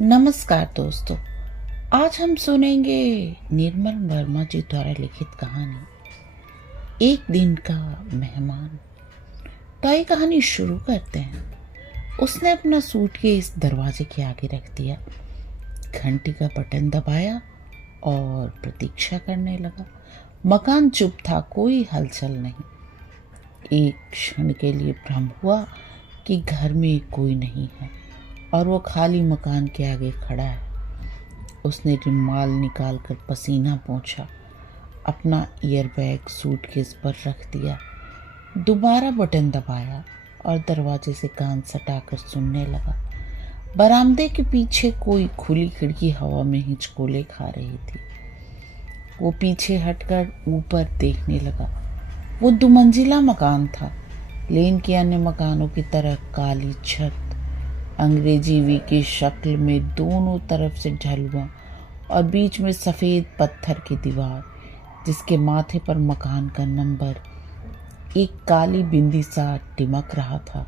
नमस्कार दोस्तों। आज हम सुनेंगे निर्मल वर्मा जी द्वारा लिखित कहानी एक दिन का मेहमान। तो ये कहानी शुरू करते हैं। उसने अपना सूटकेस दरवाजे के आगे रख दिया, घंटी का बटन दबाया और प्रतीक्षा करने लगा। मकान चुप था, कोई हलचल नहीं। एक क्षण के लिए भ्रम हुआ कि घर में कोई नहीं है और वो खाली मकान के आगे खड़ा है। उसने रुमाल निकालकर पसीना पोंछा, अपना ईयरबैग सूटकेस पर रख दिया, दोबारा बटन दबाया और दरवाजे से कान सटाकर सुनने लगा। बरामदे के पीछे कोई खुली खिड़की हवा में हिचकोले खा रही थी। वो पीछे हटकर ऊपर देखने लगा। वो दुमंजिला मकान था, लेन के अन्य मकानों की तरह काली छत, अंग्रेजी वी की शक्ल में दोनों तरफ से ढलुआ और बीच में सफ़ेद पत्थर की दीवार, जिसके माथे पर मकान का नंबर एक काली बिंदी सा टिमक रहा था।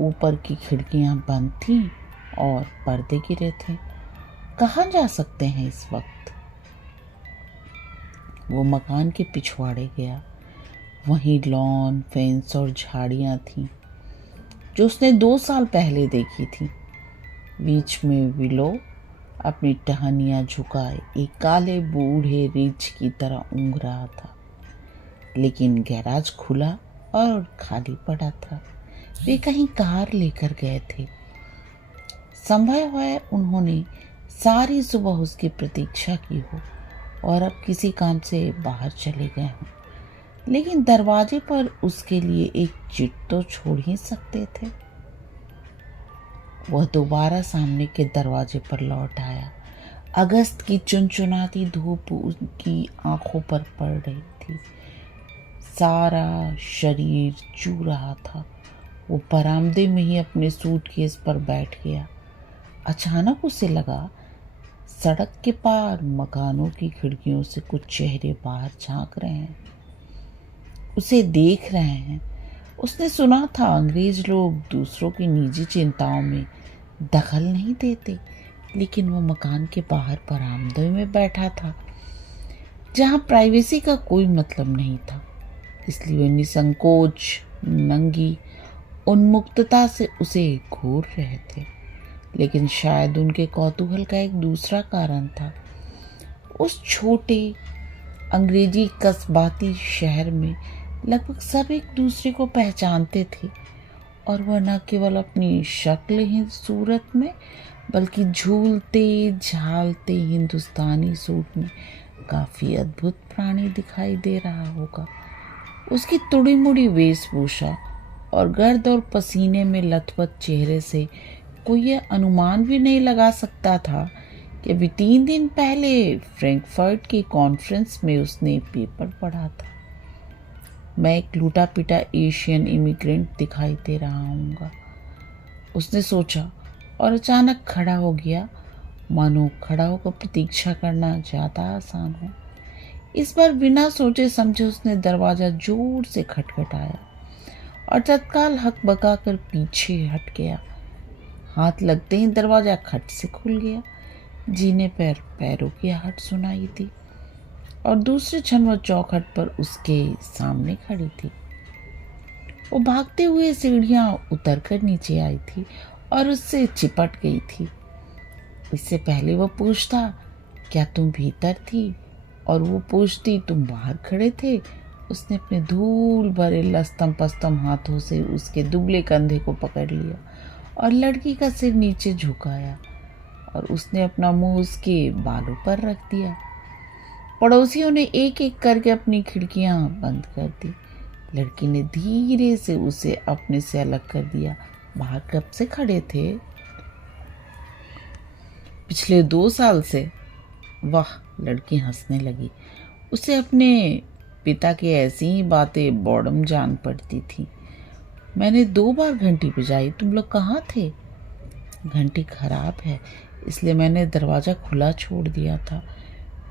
ऊपर की खिड़कियां बंद थीं और पर्दे गिरे थे। कहाँ जा सकते हैं इस वक्त? वो मकान के पिछवाड़े गया। वहीं लॉन, फेंस और झाड़ियां थीं जो उसने 2 साल पहले देखी थी। बीच में विलो अपनी टहनियाँ झुकाए एक काले बूढ़े रीछ की तरह ऊँघ रहा था। लेकिन गैराज खुला और खाली पड़ा था। वे कहीं कार लेकर गए थे। संभव है उन्होंने सारी सुबह उसकी प्रतीक्षा की हो और अब किसी काम से बाहर चले गए हों। लेकिन दरवाजे पर उसके लिए एक चिट तो छोड़ ही सकते थे। वह दोबारा सामने के दरवाजे पर लौट आया। अगस्त की चुनचुनाती धूप उसकी आंखों पर पड़ रही थी। सारा शरीर चू रहा था। वो बरामदे में ही अपने सूटकेस पर बैठ गया। अचानक उसे लगा सड़क के पार मकानों की खिड़कियों से कुछ चेहरे बाहर झांक रहे हैं, उसे देख रहे हैं। उसने सुना था अंग्रेज लोग दूसरों की निजी चिंताओं में दखल नहीं देते, लेकिन वो मकान के बाहर बरामदे में बैठा था जहां प्राइवेसी का कोई मतलब नहीं था। इसलिए वे निसंकोच, नंगी उन्मुक्तता से उसे घूर रहे थे। लेकिन शायद उनके कौतूहल का एक दूसरा कारण था। उस छोटे अंग्रेजी कस्बाती शहर में लगभग सब एक दूसरे को पहचानते थे और वह न केवल अपनी शक्ल सूरत में बल्कि झूलते झालते हिंदुस्तानी सूट में काफ़ी अद्भुत प्राणी दिखाई दे रहा होगा। उसकी तुड़ी मुड़ी वेशभूषा और गर्द और पसीने में लथपथ चेहरे से कोई यह अनुमान भी नहीं लगा सकता था कि अभी 3 दिन पहले फ्रैंकफर्ट की कॉन्फ्रेंस में उसने पेपर पढ़ा था। मैं एक लूटा पिटा एशियन इमिग्रेंट दिखाई दे रहा हूँगा, उसने सोचा और अचानक खड़ा हो गया, मानो खड़ा होकर प्रतीक्षा करना ज़्यादा आसान है। इस बार बिना सोचे समझे उसने दरवाज़ा जोर से खटखटाया और तत्काल हकबका कर पीछे हट गया। हाथ लगते ही दरवाज़ा खट से खुल गया। जीने पर पैरों की आहट सुनाई थी और दूसरे क्षण वो चौखट पर उसके सामने खड़ी थी। वो भागते हुए सीढ़ियां उतरकर नीचे आई थी और उससे चिपट गई थी। इससे पहले वो पूछता, क्या तुम भीतर थी? और वो पूछती, तुम बाहर खड़े थे? उसने अपने धूल भरे लस्तम पस्तम हाथों से उसके दुबले कंधे को पकड़ लिया और लड़की का सिर नीचे झुकाया और उसने अपना मुंह उसके बालों पर रख दिया। पड़ोसियों ने एक एक करके अपनी खिड़कियां बंद कर दी। लड़की ने धीरे से उसे अपने से अलग कर दिया। बाहर कब से खड़े थे? पिछले 2 साल से। वाह, लड़की हंसने लगी। उसे अपने पिता की ऐसी ही बातें बॉर्डम जान पड़ती थी। मैंने 2 बार घंटी बजाई, तुम लोग कहाँ थे? घंटी खराब है, इसलिए मैंने दरवाज़ा खुला छोड़ दिया था।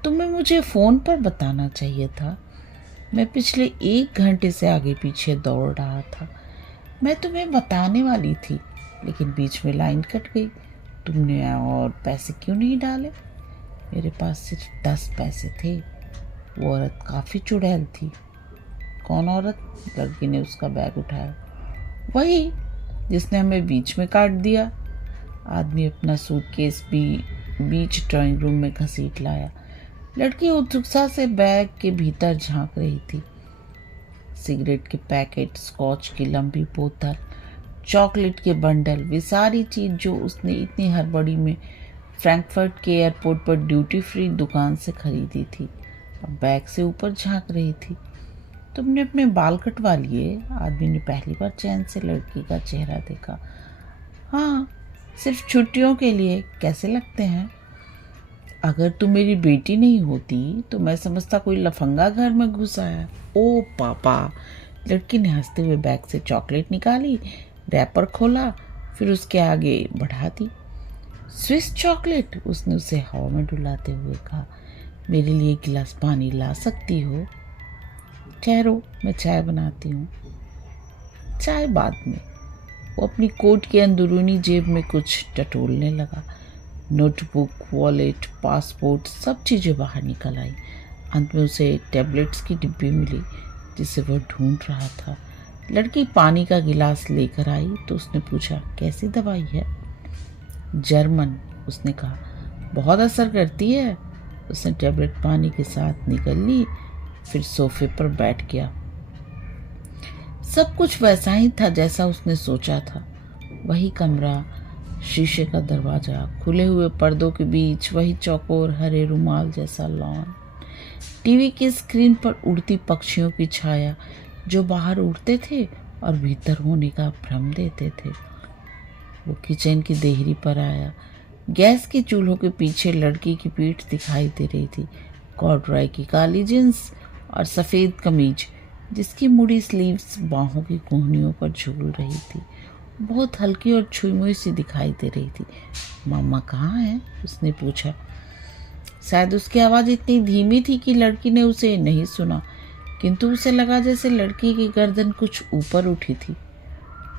तुम्हें मुझे फ़ोन पर बताना चाहिए था। मैं पिछले 1 घंटे से आगे पीछे दौड़ रहा था। मैं तुम्हें बताने वाली थी, लेकिन बीच में लाइन कट गई। तुमने और पैसे क्यों नहीं डाले? मेरे पास सिर्फ 10 पैसे थे। वो औरत काफ़ी चुड़ैल थी। कौन औरत? लड़की ने उसका बैग उठाया। वही जिसने हमें बीच में काट दिया। आदमी अपना सूटकेस भी बीच ड्राइंग रूम में घसीट लाया। लड़की उत्सुकता से बैग के भीतर झांक रही थी। सिगरेट के पैकेट, स्कॉच की लंबी बोतल, चॉकलेट के बंडल, वे सारी चीज जो उसने इतनी हड़बड़ी में फ्रैंकफर्ट के एयरपोर्ट पर ड्यूटी फ्री दुकान से खरीदी थी, अब बैग से ऊपर झांक रही थी। तुमने अपने बाल कटवा लिए? आदमी ने पहली बार चैन से लड़की का चेहरा देखा। हाँ, सिर्फ छुट्टियों के लिए। कैसे लगते हैं? अगर तुम मेरी बेटी नहीं होती तो मैं समझता कोई लफंगा घर में घुस आया। ओ पापा! लड़की ने हंसते हुए बैग से चॉकलेट निकाली, रैपर खोला, फिर उसके आगे बढ़ा दी। Swiss chocolate? उसने उसे हवा में डुलाते हुए कहा। मेरे लिए एक गिलास पानी ला सकती हो? ठहरो, मैं चाय बनाती हूँ। चाय बाद में। वो अपनी कोट के अंदरूनी जेब में कुछ टटोलने लगा। नोटबुक, वॉलेट, पासपोर्ट, सब चीज़ें बाहर निकल आई। अंत में उसे टैबलेट्स की डिब्बी मिली जिसे वह ढूंढ रहा था। लड़की पानी का गिलास लेकर आई तो उसने पूछा, कैसी दवाई है? जर्मन, उसने कहा। बहुत असर करती है? उसने टैबलेट पानी के साथ निकल ली, फिर सोफे पर बैठ गया। सब कुछ वैसा ही था जैसा उसने सोचा था। वही कमरा, शीशे का दरवाजा, खुले हुए पर्दों के बीच वही चौकोर हरे रुमाल जैसा लॉन, टीवी की स्क्रीन पर उड़ती पक्षियों की छाया जो बाहर उड़ते थे और भीतर होने का भ्रम देते थे। वो किचन की देहरी पर आया। गैस के चूल्हों के पीछे लड़की की पीठ दिखाई दे रही थी। कॉर्डराय की काली जींस और सफ़ेद कमीज जिसकी मुड़ी स्लीव्स बाहों की कोहनियों पर झूल रही थी, बहुत हल्की और छुई-मुई सी दिखाई दे रही थी। मामा कहाँ हैं? उसने पूछा। शायद उसकी आवाज़ इतनी धीमी थी कि लड़की ने उसे नहीं सुना, किंतु उसे लगा जैसे लड़की की गर्दन कुछ ऊपर उठी थी।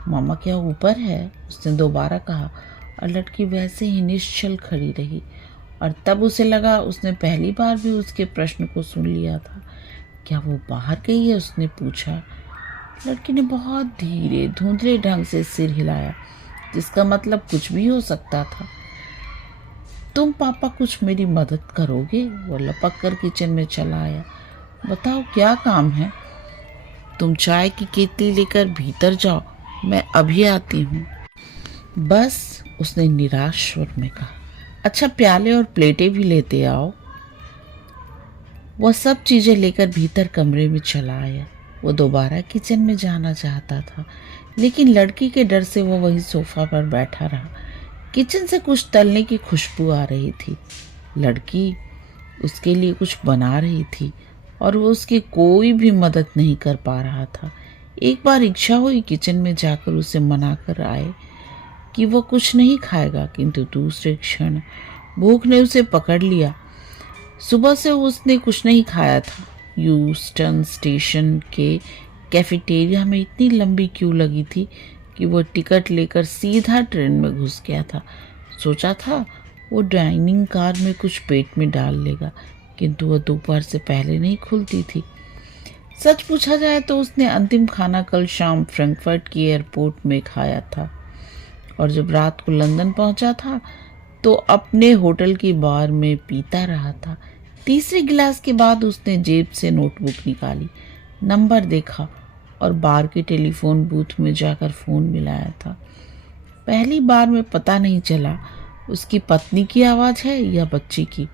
मामा क्या ऊपर है? उसने दोबारा कहा और लड़की वैसे ही निश्चल खड़ी रही। और तब उसे लगा उसने पहली बार भी उसके प्रश्न को सुन लिया था। क्या वो बाहर गई है? उसने पूछा। लड़की ने बहुत धीरे धुंधले ढंग से सिर हिलाया, जिसका मतलब कुछ भी हो सकता था। तुम पापा कुछ मेरी मदद करोगे? वो लपक कर किचन में चला आया। बताओ क्या काम है? तुम चाय की केतली लेकर भीतर जाओ, मैं अभी आती हूँ। बस, उसने निराश स्वर में कहा। अच्छा, प्याले और प्लेटें भी लेते आओ। वह सब चीजें लेकर भीतर कमरे में चला आया। वो दोबारा किचन में जाना चाहता था, लेकिन लड़की के डर से वो वही सोफा पर बैठा रहा। किचन से कुछ तलने की खुशबू आ रही थी। लड़की उसके लिए कुछ बना रही थी और वो उसकी कोई भी मदद नहीं कर पा रहा था। एक बार इच्छा हुई किचन में जाकर उसे मना कर आए कि वह कुछ नहीं खाएगा, किंतु दूसरे क्षण भूख ने उसे पकड़ लिया। सुबह से उसने कुछ नहीं खाया था। ह्यूस्टन स्टेशन के कैफेटेरिया में इतनी लंबी क्यू लगी थी कि वह टिकट लेकर सीधा ट्रेन में घुस गया था। सोचा था वो डाइनिंग कार में कुछ पेट में डाल लेगा, किंतु वह दोपहर से पहले नहीं खुलती थी। सच पूछा जाए तो उसने अंतिम खाना कल शाम फ्रैंकफर्ट की एयरपोर्ट में खाया था, और जब रात को लंदन पहुंचा था तो अपने होटल की बार में पीता रहा था। तीसरे गिलास के बाद उसने जेब से नोटबुक निकाली, नंबर देखा और बार के टेलीफोन बूथ में जाकर फ़ोन मिलाया था। पहली बार में पता नहीं चला उसकी पत्नी की आवाज़ है या बच्ची की।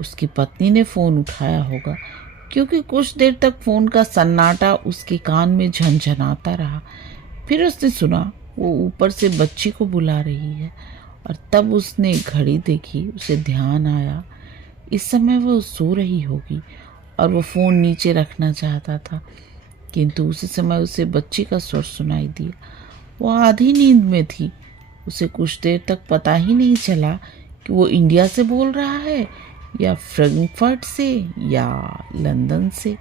उसकी पत्नी ने फ़ोन उठाया होगा, क्योंकि कुछ देर तक फ़ोन का सन्नाटा उसके कान में झनझनाता रहा। फिर उसने सुना वो ऊपर से बच्ची को बुला रही है, और तब उसने घड़ी देखी। उसे ध्यान आया इस समय वो सो रही होगी और वो फ़ोन नीचे रखना चाहता था, किंतु उसी समय उसे बच्ची का स्वर सुनाई दिया। वो आधी नींद में थी। उसे कुछ देर तक पता ही नहीं चला कि वो इंडिया से बोल रहा है या फ्रैंकफर्ट से या लंदन से।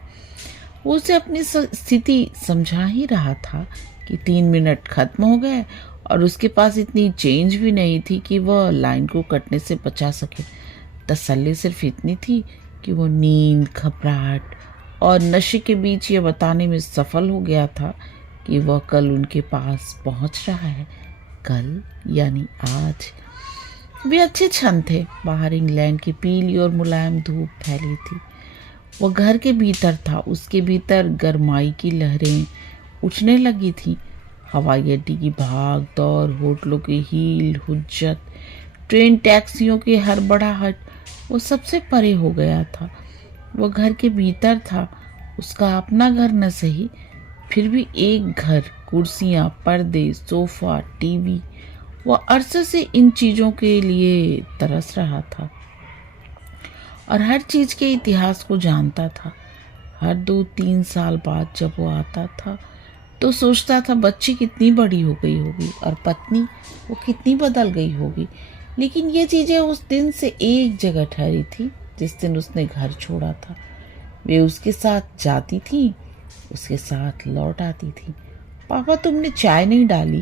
वो उसे अपनी स्थिति समझा ही रहा था कि 3 मिनट खत्म हो गए और उसके पास इतनी चेंज भी नहीं थी कि वह लाइन को कटने से बचा सके। तसल्ली सिर्फ इतनी थी कि वो नींद, घबराहट और नशे के बीच ये बताने में सफल हो गया था कि वह कल उनके पास पहुंच रहा है। कल यानी आज। वे अच्छे क्षण थे। बाहर इंग्लैंड की पीली और मुलायम धूप फैली थी। वो घर के भीतर था। उसके भीतर गरमाई की लहरें उठने लगी थी। हवाई अड्डे की भाग दौड़, होटलों की हील हुज्जत, ट्रेन टैक्सियों की हड़बड़ाहट, वो सबसे परे हो गया था। वो घर के भीतर था। उसका अपना घर न सही, फिर भी एक घर। कुर्सियाँ, पर्दे, सोफा, टीवी। वो अरसे से इन चीज़ों के लिए तरस रहा था और हर चीज़ के इतिहास को जानता था। हर 2-3 साल बाद जब वो आता था तो सोचता था बच्ची कितनी बड़ी हो गई होगी और पत्नी वो कितनी बदल गई होगी। लेकिन ये चीज़ें उस दिन से एक जगह ठहरी थी जिस दिन उसने घर छोड़ा था। वे उसके साथ जाती थी, उसके साथ लौट आती थी। पापा तुमने चाय नहीं डाली?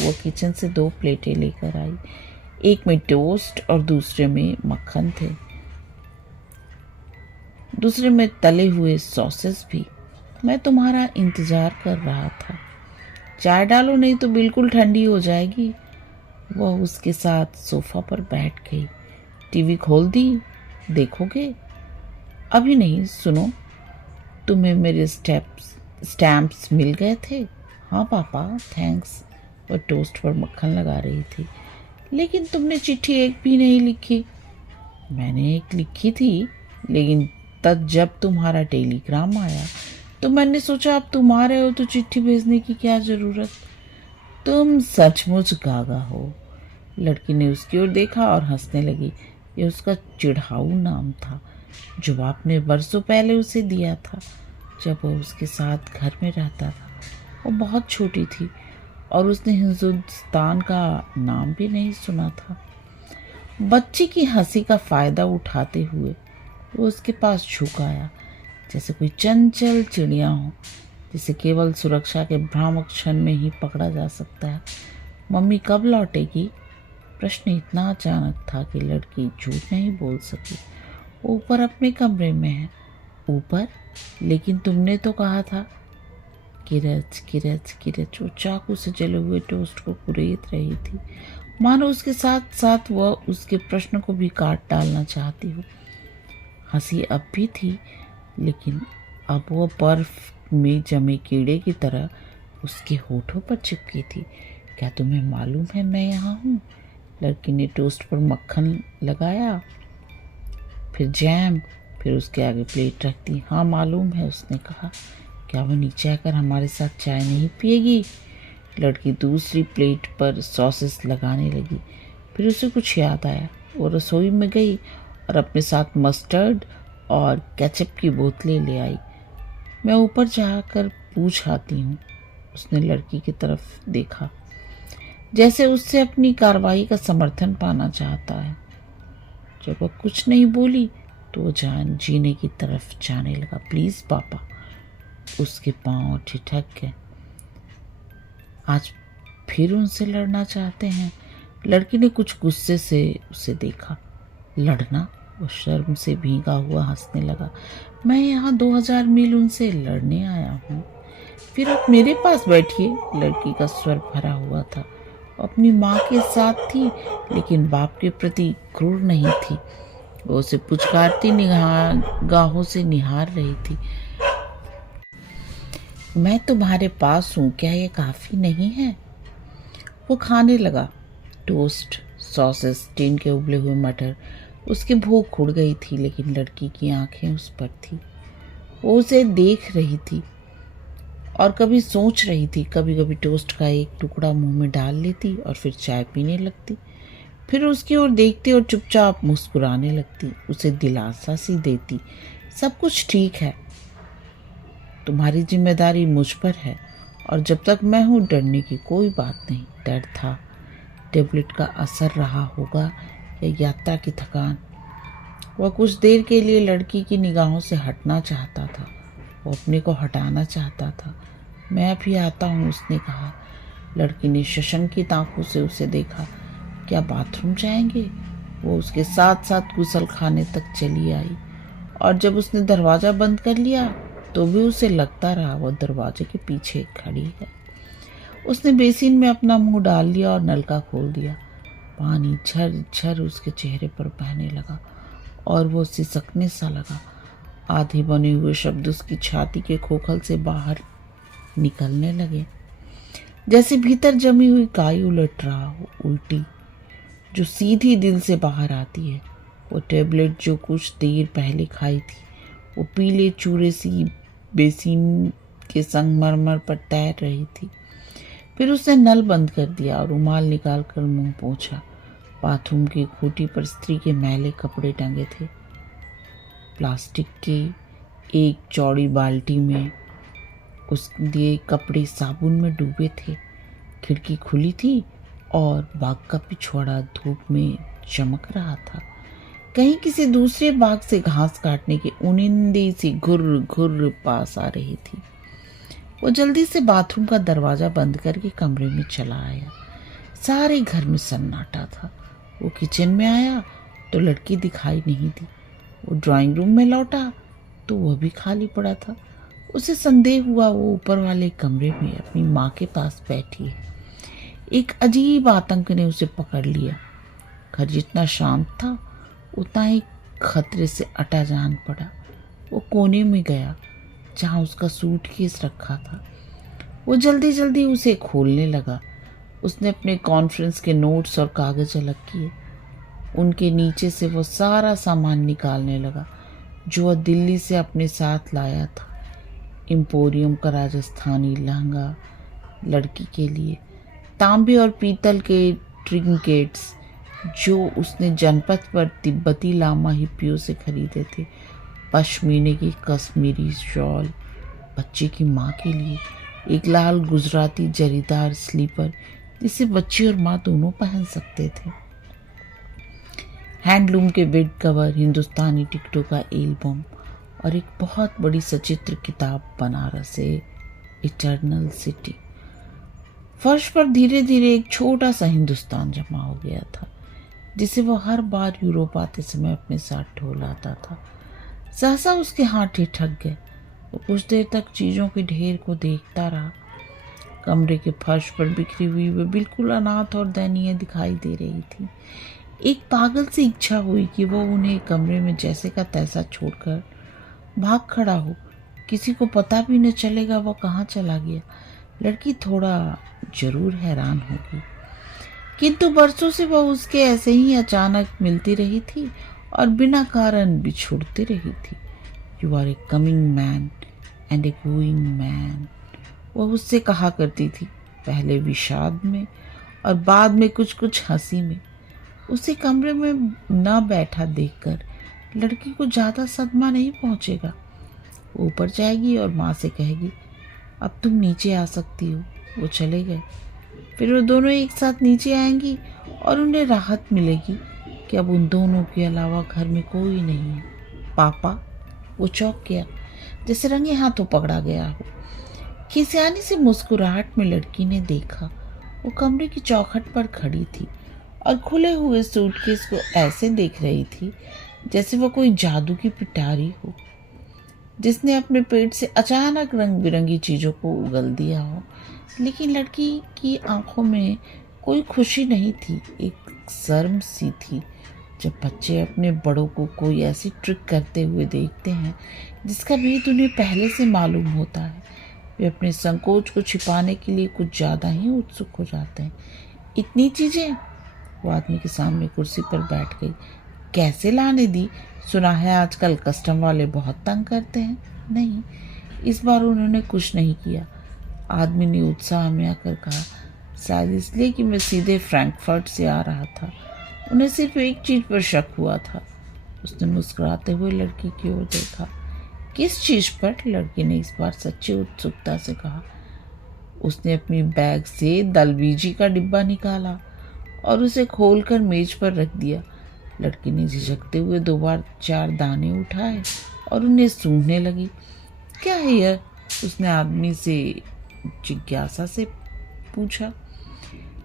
वो किचन से 2 प्लेटें लेकर आई। एक में टोस्ट और दूसरे में मक्खन थे, दूसरे में तले हुए सॉसेस भी। मैं तुम्हारा इंतजार कर रहा था। चाय डालो, नहीं तो बिल्कुल ठंडी हो जाएगी। वह उसके साथ सोफा पर बैठ गई। टीवी खोल दी। देखोगे? अभी नहीं, सुनो, तुम्हें मेरे स्टैम्प्स मिल गए थे? हाँ पापा, थैंक्स। वह टोस्ट पर मक्खन लगा रही थी। लेकिन तुमने चिट्ठी एक भी नहीं लिखी। मैंने एक लिखी थी, लेकिन तब जब तुम्हारा टेलीग्राम आया तो मैंने सोचा अब तुम आ रहे हो तो चिट्ठी भेजने की क्या जरूरत। तुम सचमुच गागा हो। लड़की ने उसकी ओर देखा और हंसने लगी। यह उसका चिढ़ाऊ नाम था जो आपने बरसों पहले उसे दिया था जब वह उसके साथ घर में रहता था। वो बहुत छोटी थी और उसने हिंदुस्तान का नाम भी नहीं सुना था। बच्ची की हंसी का फायदा उठाते हुए वो उसके पास झुक आया, जैसे कोई चंचल चिड़िया हो जिसे केवल सुरक्षा के भ्रामक क्षण में ही पकड़ा जा सकता है। मम्मी कब लौटेगी? प्रश्न इतना अचानक था कि लड़की झूठ नहीं बोल सकी। वो ऊपर अपने कमरे में है। ऊपर? लेकिन तुमने तो कहा था। किरच किरच किरच वो चाकू से जले हुए टोस्ट को कुरेद रही थी, मानो उसके साथ साथ वह उसके प्रश्न को भी काट डालना चाहती हो। हंसी अब भी थी, लेकिन अब वह बर्फ में जमे कीड़े की तरह उसके होठों पर चिपकी थी। क्या तुम्हें मालूम है मैं यहाँ हूँ? लड़की ने टोस्ट पर मक्खन लगाया, फिर जैम, फिर उसके आगे प्लेट रख दी। हाँ मालूम है, उसने कहा। क्या वो नीचे आकर हमारे साथ चाय नहीं पिएगी? लड़की दूसरी प्लेट पर सॉसेस लगाने लगी। फिर उसे कुछ याद आया। वो रसोई में गई और अपने साथ मस्टर्ड और केचप की बोतलें ले आई। मैं ऊपर जाकर पूछ आती हूँ। उसने लड़की की तरफ देखा, जैसे उससे अपनी कार्रवाई का समर्थन पाना चाहता है। जब वह कुछ नहीं बोली तो वो जीने की तरफ जाने लगा। प्लीज़ पापा। उसके पांव ठिठक गए। आज फिर उनसे लड़ना चाहते हैं? लड़की ने कुछ गुस्से से उसे देखा। लड़ना? वो शर्म से भीगा हुआ हंसने लगा। मैं यहाँ 2000 मील उनसे लड़ने आया हूँ। फिर आप मेरे पास बैठिए। लड़की का स्वर भरा हुआ था। अपनी माँ के साथ थी, लेकिन बाप के प्रति क्रूर नहीं थी। वो उसे पुचकारती निगाहों से निहार रही थी। मैं तुम्हारे पास हूँ, क्या ये काफ़ी नहीं है? वो खाने लगा। टोस्ट, सॉसेस, टीन के उबले हुए मटर। उसकी भूख उड़ गई थी, लेकिन लड़की की आंखें उस पर थी। वो उसे देख रही थी और कभी सोच रही थी। कभी कभी टोस्ट का एक टुकड़ा मुंह में डाल लेती और फिर चाय पीने लगती। फिर उसकी ओर देखती और चुपचाप मुस्कुराने लगती, उसे दिलासा सी देती। सब कुछ ठीक है, तुम्हारी जिम्मेदारी मुझ पर है और जब तक मैं हूँ डरने की कोई बात नहीं। डर था, टेबलेट का असर रहा होगा या यात्रा की थकान। वह कुछ देर के लिए लड़की की निगाहों से हटना चाहता था। वो अपने को हटाना चाहता था। मैं अभी आता हूँ, उसने कहा। लड़की ने शशंकित आंखों से उसे देखा। क्या बाथरूम जाएंगे? वो उसके साथ साथ गुसल खाने तक चली आई, और जब उसने दरवाज़ा बंद कर लिया तो भी उसे लगता रहा वो दरवाजे के पीछे खड़ी है। उसने बेसिन में अपना मुंह डाल लिया और नलका खोल दिया। पानी झर झर उसके चेहरे पर बहने लगा और वो सिसकने सा लगा। आधे बने हुए शब्द उसकी छाती के खोखल से बाहर निकलने लगे, जैसे भीतर जमी हुई काई उलट रहा हो, उल्टी, जो सीधी दिल से बाहर आती है। वो टेबलेट जो कुछ देर पहले खाई थी, वो पीले चूरे सी बेसिन के संगमरमर पर तैर रही थी। फिर उसने नल बंद कर दिया और रुमाल निकाल कर मुंह पोंछा। बाथरूम की खूंटी पर स्त्री के मैले कपड़े टंगे थे। प्लास्टिक के एक चौड़ी बाल्टी में उसके कपड़े साबुन में डूबे थे। खिड़की खुली थी और बाग का पिछवाड़ा धूप में चमक रहा था। कहीं किसी दूसरे बाग से घास काटने की उनिंदी सी घुर्र घुर्र पास आ रही थी। वो जल्दी से बाथरूम का दरवाजा बंद करके कमरे में चला आया। सारे घर में सन्नाटा था। वो किचन में आया तो लड़की दिखाई नहीं दी। वो ड्राइंग रूम में लौटा तो वह भी खाली पड़ा था। उसे संदेह हुआ वो ऊपर वाले कमरे में अपनी माँ के पास बैठी है। एक अजीब आतंक ने उसे पकड़ लिया। घर जितना शांत था उतना ही खतरे से अटा जान पड़ा। वो कोने में गया जहाँ उसका सूटकेस रखा था। वो जल्दी जल्दी उसे खोलने लगा। उसने अपने कॉन्फ्रेंस के नोट्स और कागज अलग किए। उनके नीचे से वो सारा सामान निकालने लगा जो वह दिल्ली से अपने साथ लाया था। एम्पोरियम का राजस्थानी लहंगा लड़की के लिए, तांबे और पीतल के ट्रिंकेट्स जो उसने जनपद पर तिब्बती लामा हिप्पियों से खरीदे थे, पश्मीने की कश्मीरी शॉल बच्चे की माँ के लिए, एक लाल गुजराती जरीदार स्लीपर जिसे बच्ची और माँ दोनों पहन सकते थे, हैंडलूम के बेड कवर, हिंदुस्तानी टिकटों का एल्बम और एक बहुत बड़ी सचित्र किताब बनारस इटर्नल सिटी। फर्श पर धीरे धीरे एक छोटा सा हिंदुस्तान जमा हो गया था जिसे वह हर बार यूरोप आते समय अपने साथ ढो लाता था। सहसा उसके हाथ ठिठक गए। वो कुछ देर तक चीज़ों के ढेर को देखता रहा। कमरे के फर्श पर बिखरी हुई वे बिल्कुल अनाथ और दयनीय दिखाई दे रही थी। एक पागल सी इच्छा हुई कि वो उन्हें कमरे में जैसे का तैसा छोड़कर भाग खड़ा हो। किसी को पता भी न चलेगा वो कहाँ चला गया। लड़की थोड़ा जरूर हैरान होगी, किंतु बरसों से वह उसके ऐसे ही अचानक मिलती रही थी और बिना कारण बिछुड़ती रही थी। You are a coming man and a going man, वह उससे कहा करती थी, पहले विषाद में और बाद में कुछ कुछ हंसी में। उसे कमरे में न बैठा देखकर लड़की को ज़्यादा सदमा नहीं पहुंचेगा। वो ऊपर जाएगी और माँ से कहेगी, अब तुम नीचे आ सकती हो। वो चले गए। फिर वो दोनों एक साथ नीचे आएंगी और उन्हें राहत मिलेगी कि अब उन दोनों के अलावा घर में कोई नहीं है। पापा, वो चौंक गया जैसे रंगे हाथों पकड़ा गया हो। खिसियानी से मुस्कुराहट में लड़की ने देखा वो कमरे की चौखट पर खड़ी थी और खुले हुए सूटकेस को ऐसे देख रही थी जैसे वो कोई जादू की पिटारी हो जिसने अपने पेट से अचानक रंग बिरंगी चीज़ों को उगल दिया हो। लेकिन लड़की की आंखों में कोई खुशी नहीं थी, एक शर्म सी थी। जब बच्चे अपने बड़ों को कोई ऐसी ट्रिक करते हुए देखते हैं जिसका भेद उन्हें पहले से मालूम होता है, वे अपने संकोच को छिपाने के लिए कुछ ज़्यादा ही उत्सुक हो जाते हैं। इतनी चीज़ें? वो आदमी के सामने कुर्सी पर बैठ गई। कैसे लाने दी? सुना है आजकल कस्टम वाले बहुत तंग करते हैं। नहीं, इस बार उन्होंने कुछ नहीं किया। आदमी ने उत्साह में आकर कहा, शायद इसलिए कि मैं सीधे फ्रैंकफर्ट से आ रहा था। उन्हें सिर्फ एक चीज़ पर शक हुआ था। उसने मुस्कुराते हुए लड़की की ओर देखा। किस चीज़ पर? लड़की ने इस बार सच्ची उत्सुकता से कहा। उसने अपनी बैग से दलबीजी का डिब्बा निकाला और उसे खोलकर मेज पर रख दिया। लड़की ने झिझकते हुए 2 बार 4 दाने उठाए और उन्हें सूंघने लगी। क्या है यह? उसने आदमी से जिज्ञासा से पूछा।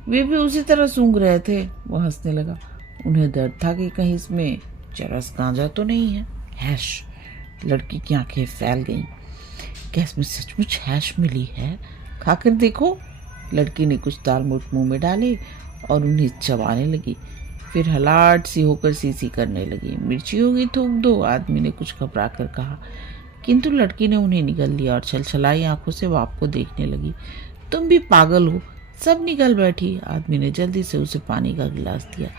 वे भी उसी तरह सूंघ रहे थे। वो हंसने लगा। उन्हें डर था कि कहीं इसमें चरस गांजा तो नहीं है। हैश! लड़की की आंखें फैल गईं। क्या इसमें सचमुच हैश मिली है? खाकर देखो। लड़की ने कुछ दाल मोट मुंह में डाले और उन्हें चबाने लगी। फिर हलाट सी होकर सीसी करने लगी। मिर्ची होगी थूक दो, आदमी ने कुछ घबरा कर कहा, किंतु लड़की ने उन्हें निगल लिया और छलछलाई आंखों से बाप को देखने लगी। तुम भी पागल हो, सब निकल बैठी। आदमी ने जल्दी से उसे पानी का गिलास दिया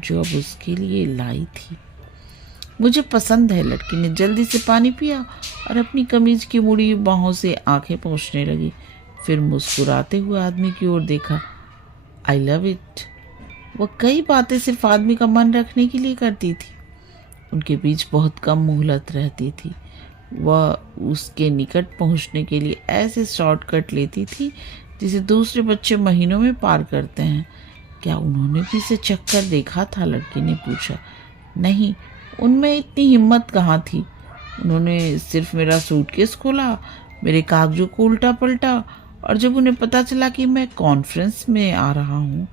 जो अब उसके लिए लाई थी। मुझे पसंद है। लड़की ने जल्दी से पानी पिया और अपनी कमीज की मुड़ी बाहों से आंखें पोंछने लगी। फिर मुस्कुराते हुए आदमी की ओर देखा। I love it. वह कई बातें सिर्फ आदमी का मन रखने के लिए करती थी। उनके बीच बहुत कम मोहलत रहती थी। वह उसके निकट पहुंचने के लिए ऐसे शॉर्टकट लेती थी जिसे दूसरे बच्चे महीनों में पार करते हैं। क्या उन्होंने भी इसे चक्कर देखा था? लड़की ने पूछा। नहीं, उनमें इतनी हिम्मत कहाँ थी। उन्होंने सिर्फ मेरा सूटकेस खोला, मेरे कागजों को उल्टा पलटा, और जब उन्हें पता चला कि मैं कॉन्फ्रेंस में आ रहा हूँ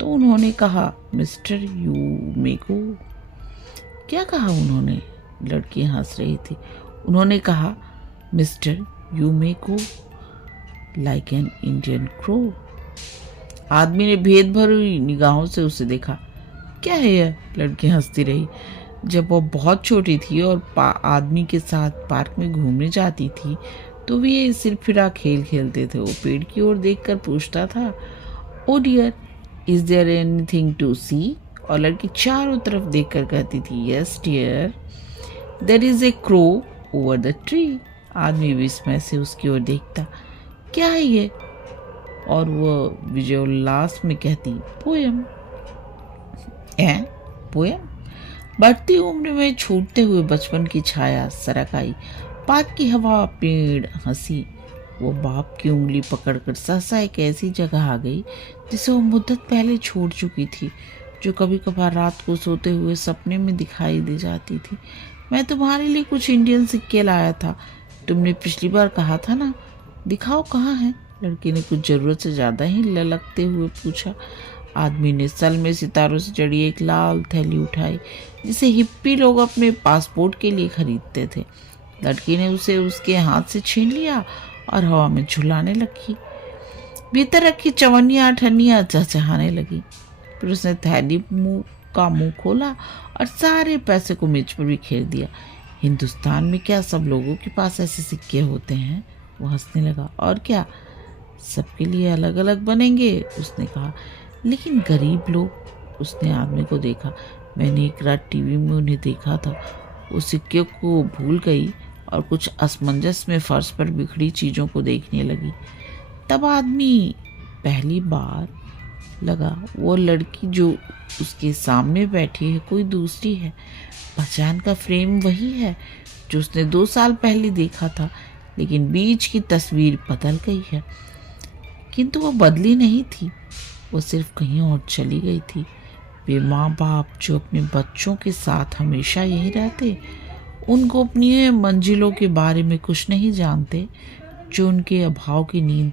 तो उन्होंने कहा, मिस्टर यू मे गो। क्या कहा उन्होंने? लड़की हंस रही थी। उन्होंने कहा, mister you may go, like an Indian crow. आदमी ने भेद भरी निगाहों से उसे देखा। क्या है यह? लड़की हंसती रही। जब वो बहुत छोटी थी और आदमी के साथ पार्क में घूमने जाती थी तो वे सिरफिरा खेल खेलते थे। वो पेड़ की ओर देखकर पूछता था, oh dear, is there anything to see? और लड़की चारों तरफ देखकर कहती थी, yes dear, there is a crow over the tree. आदमी विस्मय से उसकी ओर देखता। क्या है ये? और वो विजयोल्लास में कहती, पोयम। पोयम? बढ़ती उम्र में छूटते हुए बचपन की छाया सरक आई। पार्क की हवा, पेड़, हंसी। वो बाप की उंगली पकड़कर सहसा एक ऐसी जगह आ गई जिसे वो मुद्दत पहले छोड़ चुकी थी, जो कभी कभार रात को सोते हुए सपने में दिखाई दे जाती थी। मैं तुम्हारे लिए कुछ इंडियन सिक्के लाया था। तुमने पिछली बार कहा था ना। दिखाओ कहाँ है? लड़की ने कुछ जरूरत से ज्यादा ही ललकते हुए पूछा। आदमी ने सल में सितारों से जड़ी एक लाल थैली उठाई जिसे हिप्पी लोग अपने पासपोर्ट के लिए खरीदते थे। लड़की ने उसे उसके हाथ से छीन लिया और हवा में झुलाने लगी। भीतर रखी चवन्नियाँ ठन्नियाँ चहचहाने लगी। फिर उसने थैली का मुंह खोला और सारे पैसे को मेज पर बिखेर दिया। हिंदुस्तान में क्या सब लोगों के पास ऐसे सिक्के होते हैं? वो हंसने लगा। और क्या, सबके लिए अलग अलग बनेंगे, उसने कहा। लेकिन गरीब लोग। उसने आदमी को देखा। मैंने एक रात टीवी में उन्हें देखा था। वो सिक्के को भूल गई और कुछ असमंजस में फर्श पर बिखरी चीज़ों को देखने लगी। तब आदमी पहली बार लगा वो लड़की जो उसके सामने बैठी है कोई दूसरी है। पहचान का फ्रेम वही है जो उसने 2 साल पहले देखा था, लेकिन बीच की तस्वीर बदल गई है। किंतु वो बदली नहीं थी, वो सिर्फ कहीं और चली गई थी। वे माँ बाप जो अपने बच्चों के साथ हमेशा यहीं रहते, उन गोपनीय मंजिलों के बारे में कुछ नहीं जानते जो उनके अभाव की नींद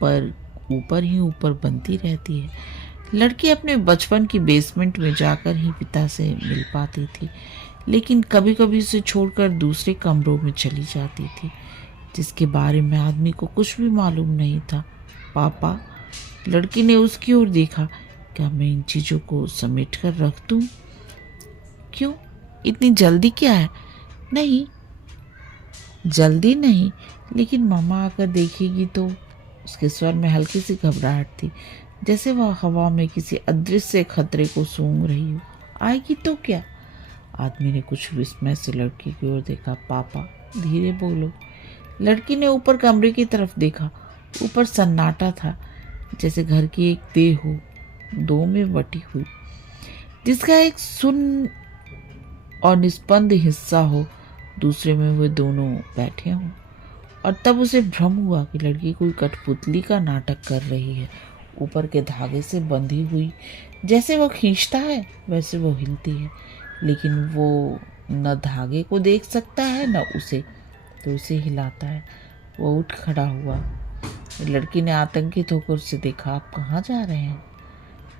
पर ऊपर ही ऊपर बनती रहती है। लड़की अपने बचपन की बेसमेंट में जाकर ही पिता से मिल पाती थी, लेकिन कभी कभी उसे छोड़कर दूसरे कमरों में चली जाती थी जिसके बारे में आदमी को कुछ भी मालूम नहीं था। पापा, लड़की ने उसकी ओर देखा, क्या मैं इन चीज़ों को समेट कर रख दूं? क्यों, इतनी जल्दी क्या है? नहीं, जल्दी नहीं, लेकिन मामा आकर देखेगी तो। उसके स्वर में हल्की सी घबराहट थी, जैसे वह हवा में किसी अदृश्य खतरे को सूंघ रही हो। आएगी तो क्या? आदमी ने कुछ विस्मय से लड़की की ओर देखा। पापा, धीरे बोलो। लड़की ने ऊपर कमरे की तरफ देखा। ऊपर सन्नाटा था, जैसे घर की एक देह हो, 2 में बटी हुई, जिसका एक सुन्न और निस्पंद हिस्सा हो, दूसरे में वे दोनों बैठे हों। और तब उसे भ्रम हुआ कि लड़की कोई कठपुतली का नाटक कर रही है, ऊपर के धागे से बंधी हुई। जैसे वो खींचता है वैसे वो हिलती है, लेकिन वो न धागे को देख सकता है न उसे, तो उसे हिलाता है। वो उठ खड़ा हुआ। लड़की ने आतंकित होकर उससे देखा। आप कहाँ जा रहे हैं?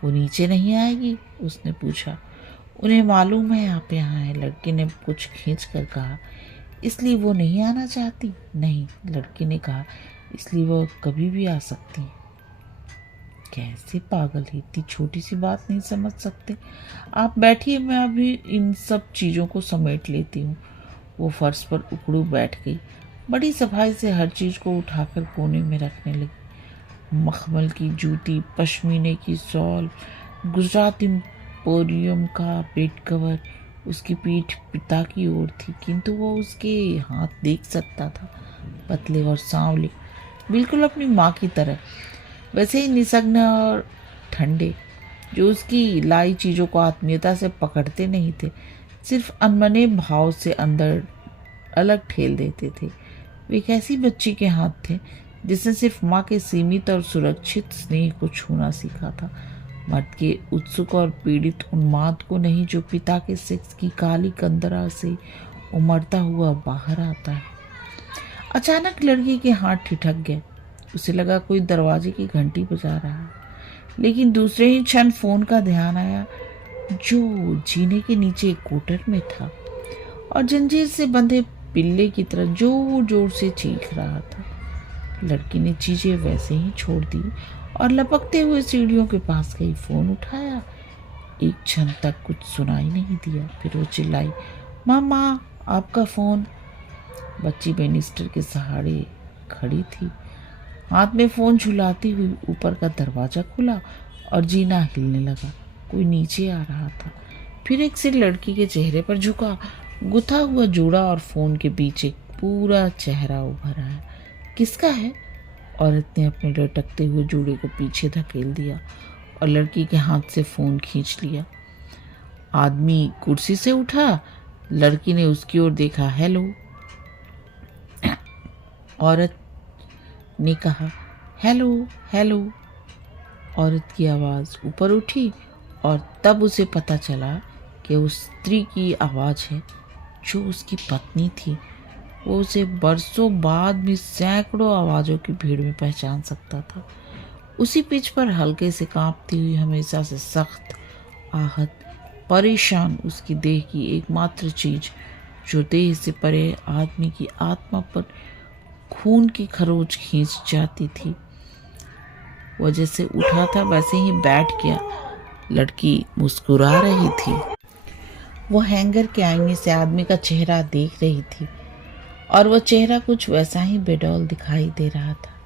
वो नीचे नहीं आएगी? उसने पूछा। उन्हें मालूम है आप यहाँ हैं, लड़की ने कुछ खींच कर कहा। इसलिए वो नहीं आना चाहती? नहीं, लड़की ने कहा, इसलिए वो कभी भी आ सकती है। कैसे पागल है, इतनी छोटी सी बात नहीं समझ सकते? आप बैठिए, मैं अभी इन सब चीज़ों को समेट लेती हूँ। वो फर्श पर उकड़ू बैठ गई। बड़ी सफाई से हर चीज़ को उठाकर कोने में रखने लगी। मखमल की जूती, पश्मीने की शॉल, गुजराती पोरियम का बेड कवर। उसकी पीठ पिता की ओर थी, किंतु वो उसके हाथ देख सकता था, पतले और सांवले, बिल्कुल अपनी माँ की तरह, वैसे ही निसग्न और ठंडे, जो उसकी लाई चीज़ों को आत्मीयता से पकड़ते नहीं थे, सिर्फ अनमने भाव से अंदर अलग ठेल देते थे। वे एक ऐसी बच्ची के हाथ थे जिसने सिर्फ माँ के सीमित और सुरक्षित स्नेह को छूना सीखा था, मर्द के उत्सुक और पीड़ित उन्माद को नहीं, जो पिता के सेक्स की काली कंदरा से उमड़ता हुआ बाहर आता है। अचानक लड़की के हाथ ठिठक गए। उसे लगा कोई दरवाजे की घंटी बजा रहा है, लेकिन दूसरे ही क्षण फोन का ध्यान आया, जो जीने के नीचे एक कोटर में था और जंजीर से बंधे पिल्ले की तरह जोर जोर से चीख रहा था। लड़की ने चीजें वैसे ही छोड़ दी और लपकते हुए सीढ़ियों के पास गई। फोन उठाया। एक क्षण तक कुछ सुनाई नहीं दिया, फिर वो चिल्लाई, मामा आपका फोन। बच्ची बेनिस्टर के सहारे खड़ी थी, हाथ में फोन झुलाती हुई। ऊपर का दरवाजा खुला और जीना हिलने लगा। कोई नीचे आ रहा था। फिर एक सिर लड़की के चेहरे पर झुका, गुथा हुआ जूड़ा और फोन के बीच एक पूरा चेहरा उभर आया। किसका है? औरत ने अपने लटकते हुए जूड़े को पीछे धकेल दिया और लड़की के हाथ से फोन खींच लिया। आदमी कुर्सी से उठा। लड़की ने उसकी ओर देखा। हेलो, औरत ने कहा। Hello hello. औरत की आवाज़ ऊपर उठी और तब उसे पता चला कि उस स्त्री की आवाज़ है जो उसकी पत्नी थी। वो उसे बरसों बाद भी सैकड़ों आवाज़ों की भीड़ में पहचान सकता था। उसी पिच पर हल्के से कांपती हुई, हमेशा से सख्त, आहत, परेशान, उसकी देह की एकमात्र चीज जो देह से परे आदमी की आत्मा पर खून की खरोच खींच जाती थी। वो जैसे उठा था वैसे ही बैठ गया। लड़की मुस्कुरा रही थी। वो हैंगर के आईने से आदमी का चेहरा देख रही थी और वह चेहरा कुछ वैसा ही बेडौल दिखाई दे रहा था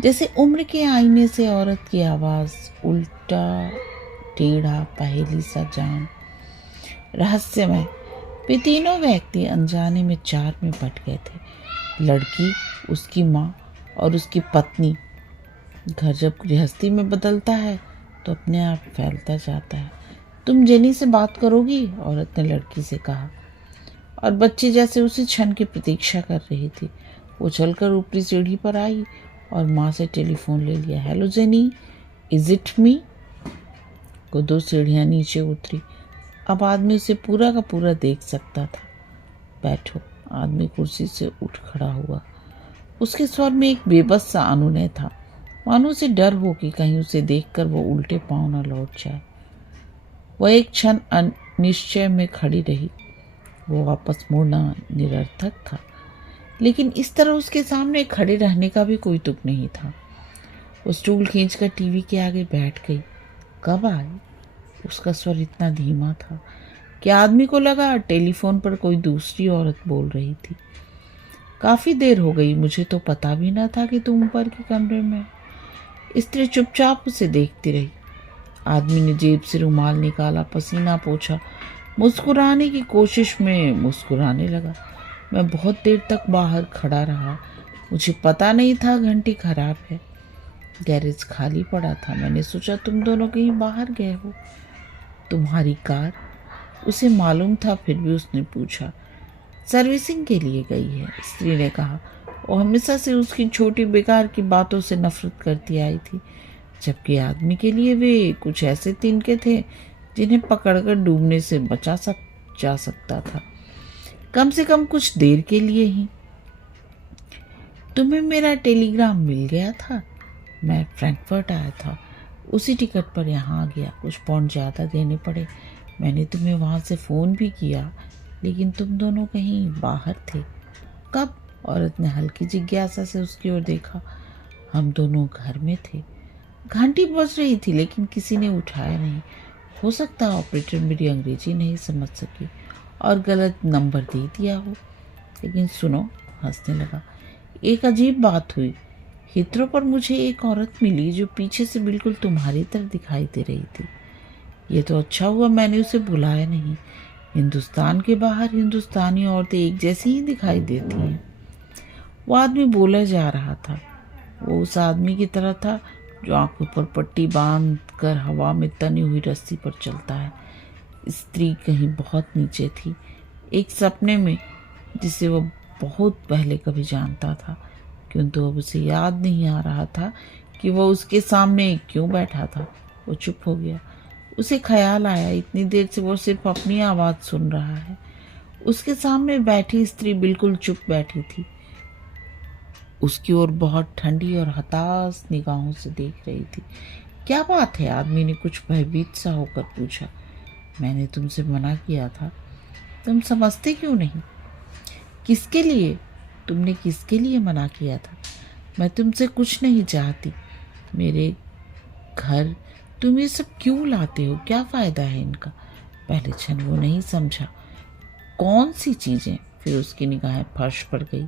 जैसे उम्र के आईने से औरत की आवाज़। उल्टा टेढ़ा, पहेली सा जान, रहस्यमय। वे तीनों व्यक्ति अनजाने में चार में बट गए थे। लड़की, उसकी माँ और उसकी पत्नी। घर जब गृहस्थी में बदलता है तो अपने आप फैलता जाता है। तुम जेनी से बात करोगी? औरत ने लड़की से कहा, और बच्ची जैसे उसी क्षण की प्रतीक्षा कर रही थी। वो चलकर ऊपरी सीढ़ी पर आई और माँ से टेलीफोन ले लिया। हेलो जेनी, इज इट मी? को 2 सीढ़ियाँ नीचे उतरी। अब आदमी उसे पूरा का पूरा देख सकता था। बैठो। आदमी कुर्सी से उठ खड़ा हुआ। उसके स्वर में एक बेबस सा अनुनय था, मानो उसे डर हो कि कहीं उसे देखकर वो उल्टे पांव न लौट जाए। वह एक क्षण अनिश्चय में खड़ी रही। वो वापस मुड़ना निरर्थक था, लेकिन इस तरह उसके सामने खड़े रहने का भी कोई तुक नहीं था। वो स्टूल खींचकर टीवी के आगे बैठ गई। कब आई? उसका स्वर इतना धीमा था कि आदमी को लगा टेलीफोन पर कोई दूसरी औरत बोल रही थी। काफी देर हो गई, मुझे तो पता भी न था कि तुम ऊपर के कमरे में। स्त्री चुपचाप उसे देखती रही। आदमी ने जेब से रुमाल निकाला, पसीना पोंछा, मुस्कुराने की कोशिश में मुस्कुराने लगा। मैं बहुत देर तक बाहर खड़ा रहा। मुझे पता नहीं था घंटी खराब है। गैरेज खाली पड़ा था। मैंने सोचा तुम दोनों कहीं बाहर गए हो। तुम्हारी कार? उसे मालूम था, फिर भी उसने पूछा। सर्विसिंग के लिए गई है, स्त्री ने कहा। वो हमेशा से उसकी छोटी बेकार की बातों से नफरत करती आई थी, जबकि आदमी के लिए वे कुछ ऐसे तिनके थे जिन्हें पकड़कर डूबने से बचा जा सकता था, कम से कम कुछ देर के लिए ही। तुम्हें मेरा टेलीग्राम मिल गया था। मैं फ्रैंकफर्ट आया था, उसी टिकट पर यहाँ आ गया। कुछ पौंड ज़्यादा देने पड़े। मैंने तुम्हें वहाँ से फ़ोन भी किया, लेकिन तुम दोनों कहीं बाहर थे। कब? औरत ने हल्की जिज्ञासा से उसकी ओर देखा। हम दोनों घर में थे। घंटी बज रही थी, लेकिन किसी ने उठाया नहीं। हो सकता है ऑपरेटर मेरी अंग्रेजी नहीं समझ सकी और गलत नंबर दे दिया हो। लेकिन सुनो, हंसने लगा, एक अजीब बात हुई। हिथरो पर मुझे एक औरत मिली जो पीछे से बिल्कुल तुम्हारी तरह दिखाई दे रही थी। ये तो अच्छा हुआ मैंने उसे बुलाया नहीं। हिंदुस्तान के बाहर हिंदुस्तानी औरतें एक जैसी ही दिखाई देती हैं। वो आदमी बोला जा रहा था। वो उस आदमी की तरह था जो आंखों पर पट्टी बांध कर हवा में तनी हुई रस्सी पर चलता है। स्त्री कहीं बहुत नीचे थी, एक सपने में जिसे वो बहुत पहले कभी जानता था, किंतु अब उसे याद नहीं आ रहा था कि वह उसके सामने क्यों बैठा था। वो चुप हो गया। उसे ख्याल आया इतनी देर से वो सिर्फ अपनी आवाज़ सुन रहा है। उसके सामने बैठी स्त्री बिल्कुल चुप बैठी थी, उसकी ओर बहुत ठंडी और हताश निगाहों से देख रही थी। क्या बात है? आदमी ने कुछ भयभीत सा होकर पूछा। मैंने तुमसे मना किया था, तुम समझते क्यों नहीं? किसके लिए? तुमने किसके लिए मना किया था? मैं तुमसे कुछ नहीं चाहती। मेरे घर तुम ये सब क्यों लाते हो? क्या फ़ायदा है इनका? पहले क्षण वो नहीं समझा कौन सी चीज़ें। फिर उसकी निगाहें फर्श पर गई।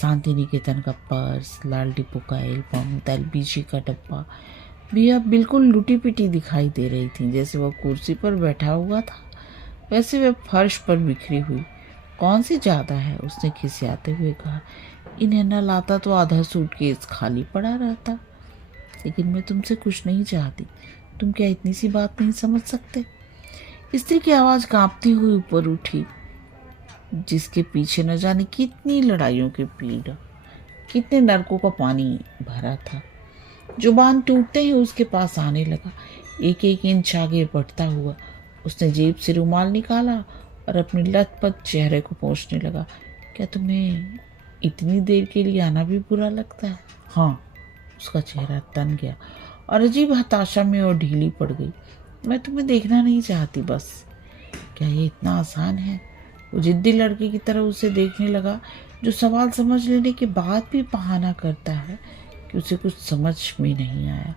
शांति निकेतन का पर्स, लाल डिपो का एल्बम, तेलबीजी का डब्बा भी अब बिल्कुल लुटी पिटी दिखाई दे रही थी। जैसे वह कुर्सी पर बैठा हुआ था, वैसे वह फर्श पर बिखरी हुई। कौन सी ज़्यादा है? उसने खिसियाते हुए कहा। इन्हें न लाता तो आधा सूटकेस खाली पड़ा रहता। लेकिन मैं तुमसे कुछ नहीं चाहती। तुम क्या इतनी सी बात नहीं समझ सकते? स्त्री की आवाज़ कांपती हुई ऊपर उठी, जिसके पीछे न जाने कितनी लड़ाइयों के पीड़ा, कितने नरकों का पानी भरा था। जुबान टूटते ही उसके पास आने लगा, एक एक इंच आगे बढ़ता हुआ। उसने जेब से रुमाल निकाला और अपने लथपथ चेहरे को पोंछने लगा। क्या तुम्हें इतनी देर के लिए आना भी बुरा लगता है? हाँ। उसका चेहरा तन गया और अजीब हताशा में और ढीली पड़ गई। मैं तुम्हें देखना नहीं चाहती बस। क्या ये इतना आसान है? वो जिद्दी लड़के की तरह उसे देखने लगा, जो सवाल समझ लेने के बाद भी बहाना करता है कि उसे कुछ समझ में नहीं आया।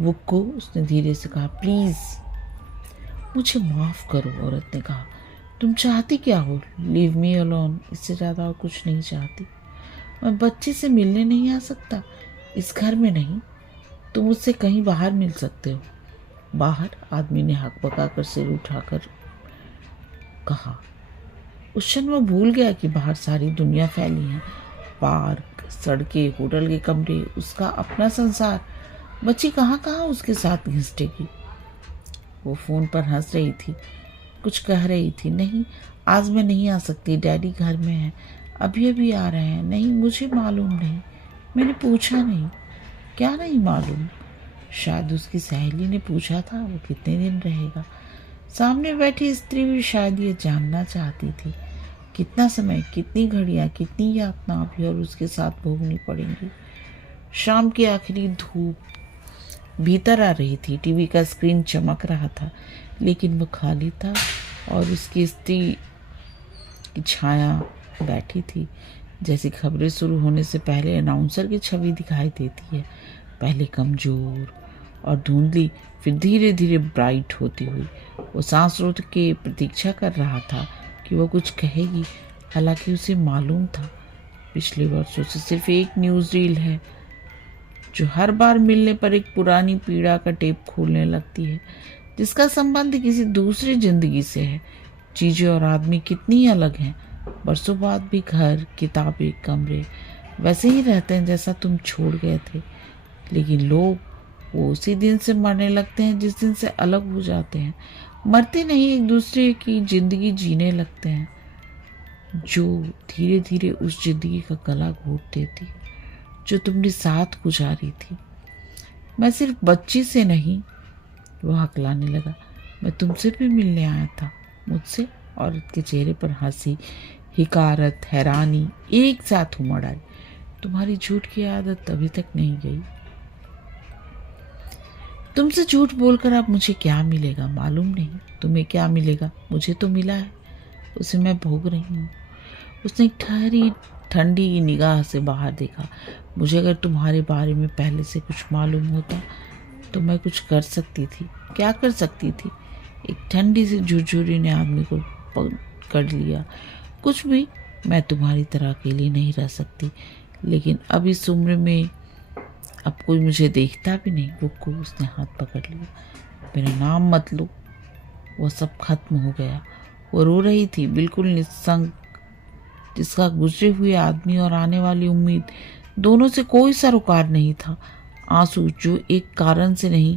वो को उसने धीरे से कहा, प्लीज़ मुझे माफ़ करो। औरत ने कहा, तुम चाहती क्या हो? Leave me alone. इससे ज़्यादा और कुछ नहीं चाहती। मैं बच्चे से मिलने नहीं आ सकता, इस घर में नहीं। तुम मुझसे कहीं बाहर मिल सकते हो। बाहर? आदमी ने हक पकाकर सिर उठाकर कहा। उस क्षण वो भूल गया कि बाहर सारी दुनिया फैली है। पार्क, सड़कें, होटल के कमरे, उसका अपना संसार। बच्ची कहाँ कहाँ उसके साथ घिसटेगी। वो फ़ोन पर हंस रही थी, कुछ कह रही थी। नहीं, आज मैं नहीं आ सकती, डैडी घर में है, अभी अभी आ रहे हैं। नहीं, मुझे मालूम नहीं, मैंने पूछा नहीं। क्या नहीं मालूम? शायद उसकी सहेली ने पूछा था वो कितने दिन रहेगा। सामने बैठी स्त्री भी शायद ये जानना चाहती थी कितना समय, कितनी घड़ियाँ, कितनी यातना अभी और उसके साथ भोगनी पड़ेंगी। शाम की आखिरी धूप भीतर आ रही थी। टीवी का स्क्रीन चमक रहा था, लेकिन वो खाली था और उसकी स्त्री की छाया बैठी थी। जैसी खबरें शुरू होने से पहले अनाउंसर की छवि दिखाई देती है, पहले कमज़ोर और धुंधली, फिर धीरे धीरे ब्राइट होती हुई। वो सांस रोक के प्रतीक्षा कर रहा था कि वो कुछ कहेगी। हालांकि उसे मालूम था पिछले वर्षों से सिर्फ एक न्यूज़ रील है जो हर बार मिलने पर एक पुरानी पीड़ा का टेप खोलने लगती है, जिसका संबंध किसी दूसरी जिंदगी से है। चीज़ें और आदमी कितनी अलग हैं। बरसों बाद भी घर, किताबें, कमरे वैसे ही रहते हैं जैसा तुम छोड़ गए थे, लेकिन लोग वो उसी दिन से मरने लगते हैं जिस दिन से अलग हो जाते हैं। मरते नहीं, एक दूसरे की जिंदगी जीने लगते हैं, जो धीरे धीरे उस जिंदगी का गला घोट देती है जो तुमने साथ गुजारी थी। मैं सिर्फ बच्ची से नहीं, वो हकलाने लगा, मैं तुमसे भी मिलने आया था। मुझसे? औरत के चेहरे पर हंसी, हिकारत, हैरानी एक साथ उमड़ आई। तुम्हारी झूठ की आदत अभी तक नहीं गई। तुमसे झूठ बोलकर अब मुझे क्या मिलेगा मालूम नहीं। तुम्हें क्या मिलेगा, मुझे तो मिला है, उसे मैं भोग रही हूँ। उसने ठहरी ठंडी निगाह से बाहर देखा। मुझे अगर तुम्हारे बारे में पहले से कुछ मालूम होता तो मैं कुछ कर सकती थी। क्या कर सकती थी? एक ठंडी सी झुरझुरी ने आदमी को पकड़ लिया। कुछ भी, मैं तुम्हारी तरह अकेली नहीं रह सकती, लेकिन अब इस उम्र में अब कोई मुझे देखता भी नहीं। रुको, उसने हाथ पकड़ लिया। मेरा नाम मत लो। वो सब खत्म हो गया। वो रो रही थी, बिल्कुल निस्संग, जिसका गुजरे हुए आदमी और आने वाली उम्मीद दोनों से कोई सरोकार नहीं था। आंसू जो एक कारण से नहीं,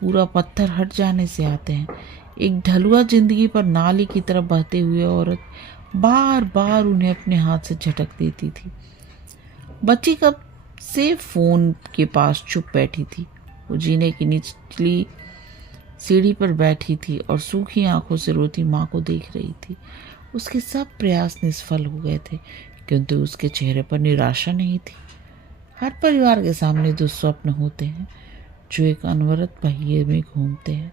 पूरा पत्थर हट जाने से आते हैं। एक ढलुआ जिंदगी पर नाली की तरफ बहते हुए औरत बार बार उन्हें अपने हाथ से झटक देती थी। बच्ची कब से फोन के पास चुप बैठी थी। वो जीने की निचली सीढ़ी पर बैठी थी और सूखी आंखों से रोती माँ को देख रही थी। उसके सब प्रयास निष्फल हो गए थे, किंतु उसके चेहरे पर निराशा नहीं थी। हर परिवार के सामने दो स्वप्न होते हैं जो एक अनवरत पहिए में घूमते हैं।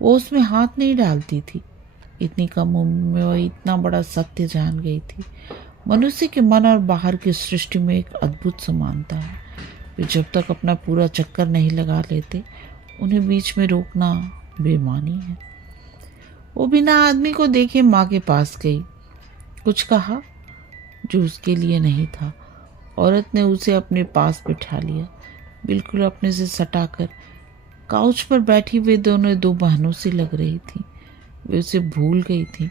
वो उसमें हाथ नहीं डालती थी। इतनी कम उम्र में वह इतना बड़ा सत्य जान गई थी। मनुष्य के मन और बाहर की सृष्टि में एक अद्भुत समानता है। वे जब तक अपना पूरा चक्कर नहीं लगा लेते, उन्हें बीच में रोकना बेईमानी है। वो बिना आदमी को देखे माँ के पास गई। कुछ कहा जो उसके लिए नहीं था। औरत ने उसे अपने पास बिठा लिया, बिल्कुल अपने से सटाकर। काउच पर बैठी वे दोनों दो बहनों से लग रही थी। वे उसे भूल गई थी।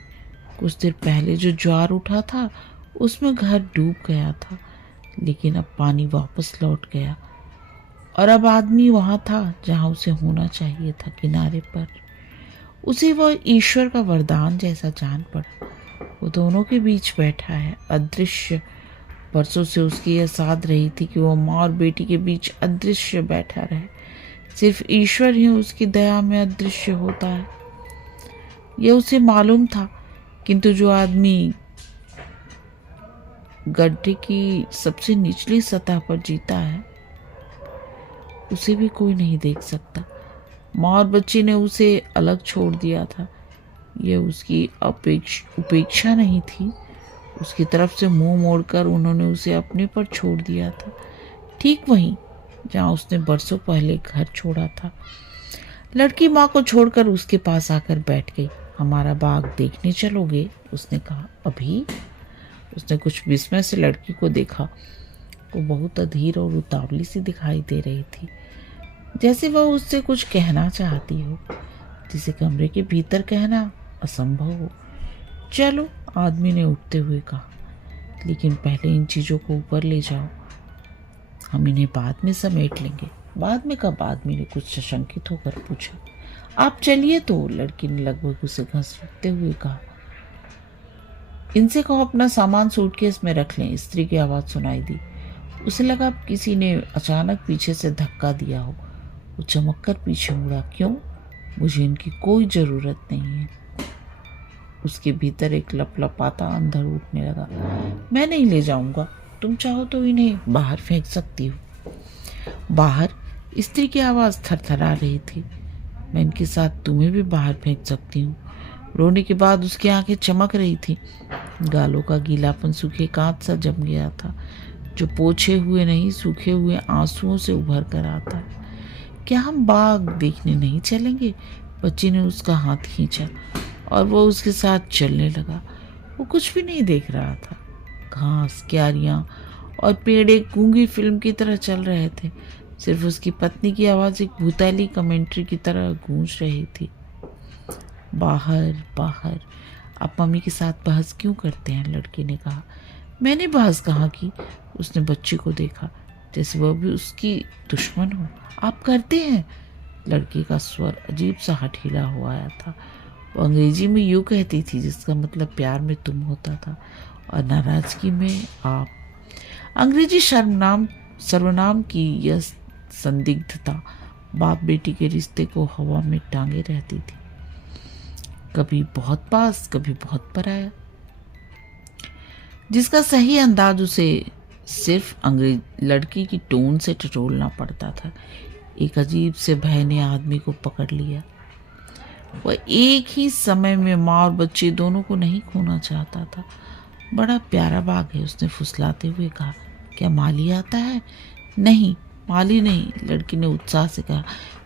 कुछ देर पहले जो ज्वार उठा था उसमें घर डूब गया था, लेकिन अब पानी वापस लौट गया और अब आदमी वहां था जहां उसे होना चाहिए था, किनारे पर। उसे वह ईश्वर का वरदान जैसा जान पड़ा। वो दोनों के बीच बैठा है, अदृश्य। परसों से उसकी यह साध रही थी कि वो माँ और बेटी के बीच अदृश्य बैठा रहे। सिर्फ ईश्वर ही उसकी दया में अदृश्य होता है, यह उसे मालूम था। किंतु जो आदमी गड्ढे की सबसे निचली सतह पर जीता है, उसे भी कोई नहीं देख सकता। माँ और बच्ची ने उसे अलग छोड़ दिया था। यह उसकी उपेक्षा नहीं थी। उसकी तरफ से मुंह मोड़कर उन्होंने उसे अपने पर छोड़ दिया था, ठीक वहीं जहां उसने बरसों पहले घर छोड़ा था। लड़की माँ को छोड़कर उसके पास आकर बैठ गई। हमारा बाग देखने चलोगे? उसने कहा। अभी? उसने कुछ विस्मय से लड़की को देखा। वो बहुत अधीर और उतावली सी दिखाई दे रही थी, जैसे वह उससे कुछ कहना चाहती हो, जिसे कमरे के भीतर कहना असंभव हो। चलो, आदमी ने उठते हुए कहा, लेकिन पहले इन चीज़ों को ऊपर ले जाओ, हम इन्हें बाद में समेट लेंगे। बाद में कब? आदमी ने कुछ सशंकित होकर पूछा। आप चलिए तो, लड़की ने लगभग उसे घसीटते हुए कहा। इनसे कहो अपना सामान सूटकेस में रख लें। स्त्री की आवाज़ सुनाई दी। उसे लगा किसी ने अचानक पीछे से धक्का दिया हो। वो चमक कर पीछे मुड़ा। क्यों? मुझे इनकी कोई ज़रूरत नहीं है। उसके भीतर एक लपलपाता अंधड़ उठने लगा। मैं नहीं ले जाऊंगा, तुम चाहो तो इन्हें बाहर फेंक सकती हो। बाहर? स्त्री की आवाज़ थरथरा रही थी। मैं इनके साथ तुम्हें भी बाहर फेंक सकती हूँ। रोने के बाद उसकी आंखें चमक रही थी। गालों का गीलापन सूखे कांच सा जम गया था, जो पोछे हुए नहीं, सूखे हुए आंसुओं से उभर कर आता है। क्या हम बाग देखने नहीं चलेंगे? बच्ची ने उसका हाथ खींचा और वो उसके साथ चलने लगा। वो कुछ भी नहीं देख रहा था। घास, क्यारियां और पेड़ एक गूंगी फिल्म की तरह चल रहे थे। सिर्फ उसकी पत्नी की आवाज़ एक भूतैली कमेंट्री की तरह गूंज रही थी। बाहर बाहर। आप मम्मी के साथ बहस क्यों करते हैं? लड़की ने कहा। मैंने बहस कहाँ की? उसने बच्ची को देखा, जैसे वह भी उसकी दुश्मन हो। आप करते हैं? लड़की का स्वर अजीब सा हठीला हुआ आया था। वो अंग्रेजी में यूँ कहती थी, जिसका मतलब प्यार में तुम होता था और नाराजगी में आप। अंग्रेजी सर्वनाम की यह संदिग्धता बाप बेटी के रिश्ते को हवा में टांगे रहती थी, कभी बहुत पास, कभी बहुत पराया। जिसका सही अंदाज उसे सिर्फ अंग्रेज लड़की की टोन से टटोलना पड़ता था। एक अजीब से भय ने आदमी को पकड़ लिया। वह एक ही समय में माँ और बच्चे दोनों को नहीं खोना चाहता था। बड़ा प्यारा बाग है, उसने फुसलाते हुए कहा। क्या माली आता है? नहीं, माली नहीं, लड़की ने उत्साह से कहा।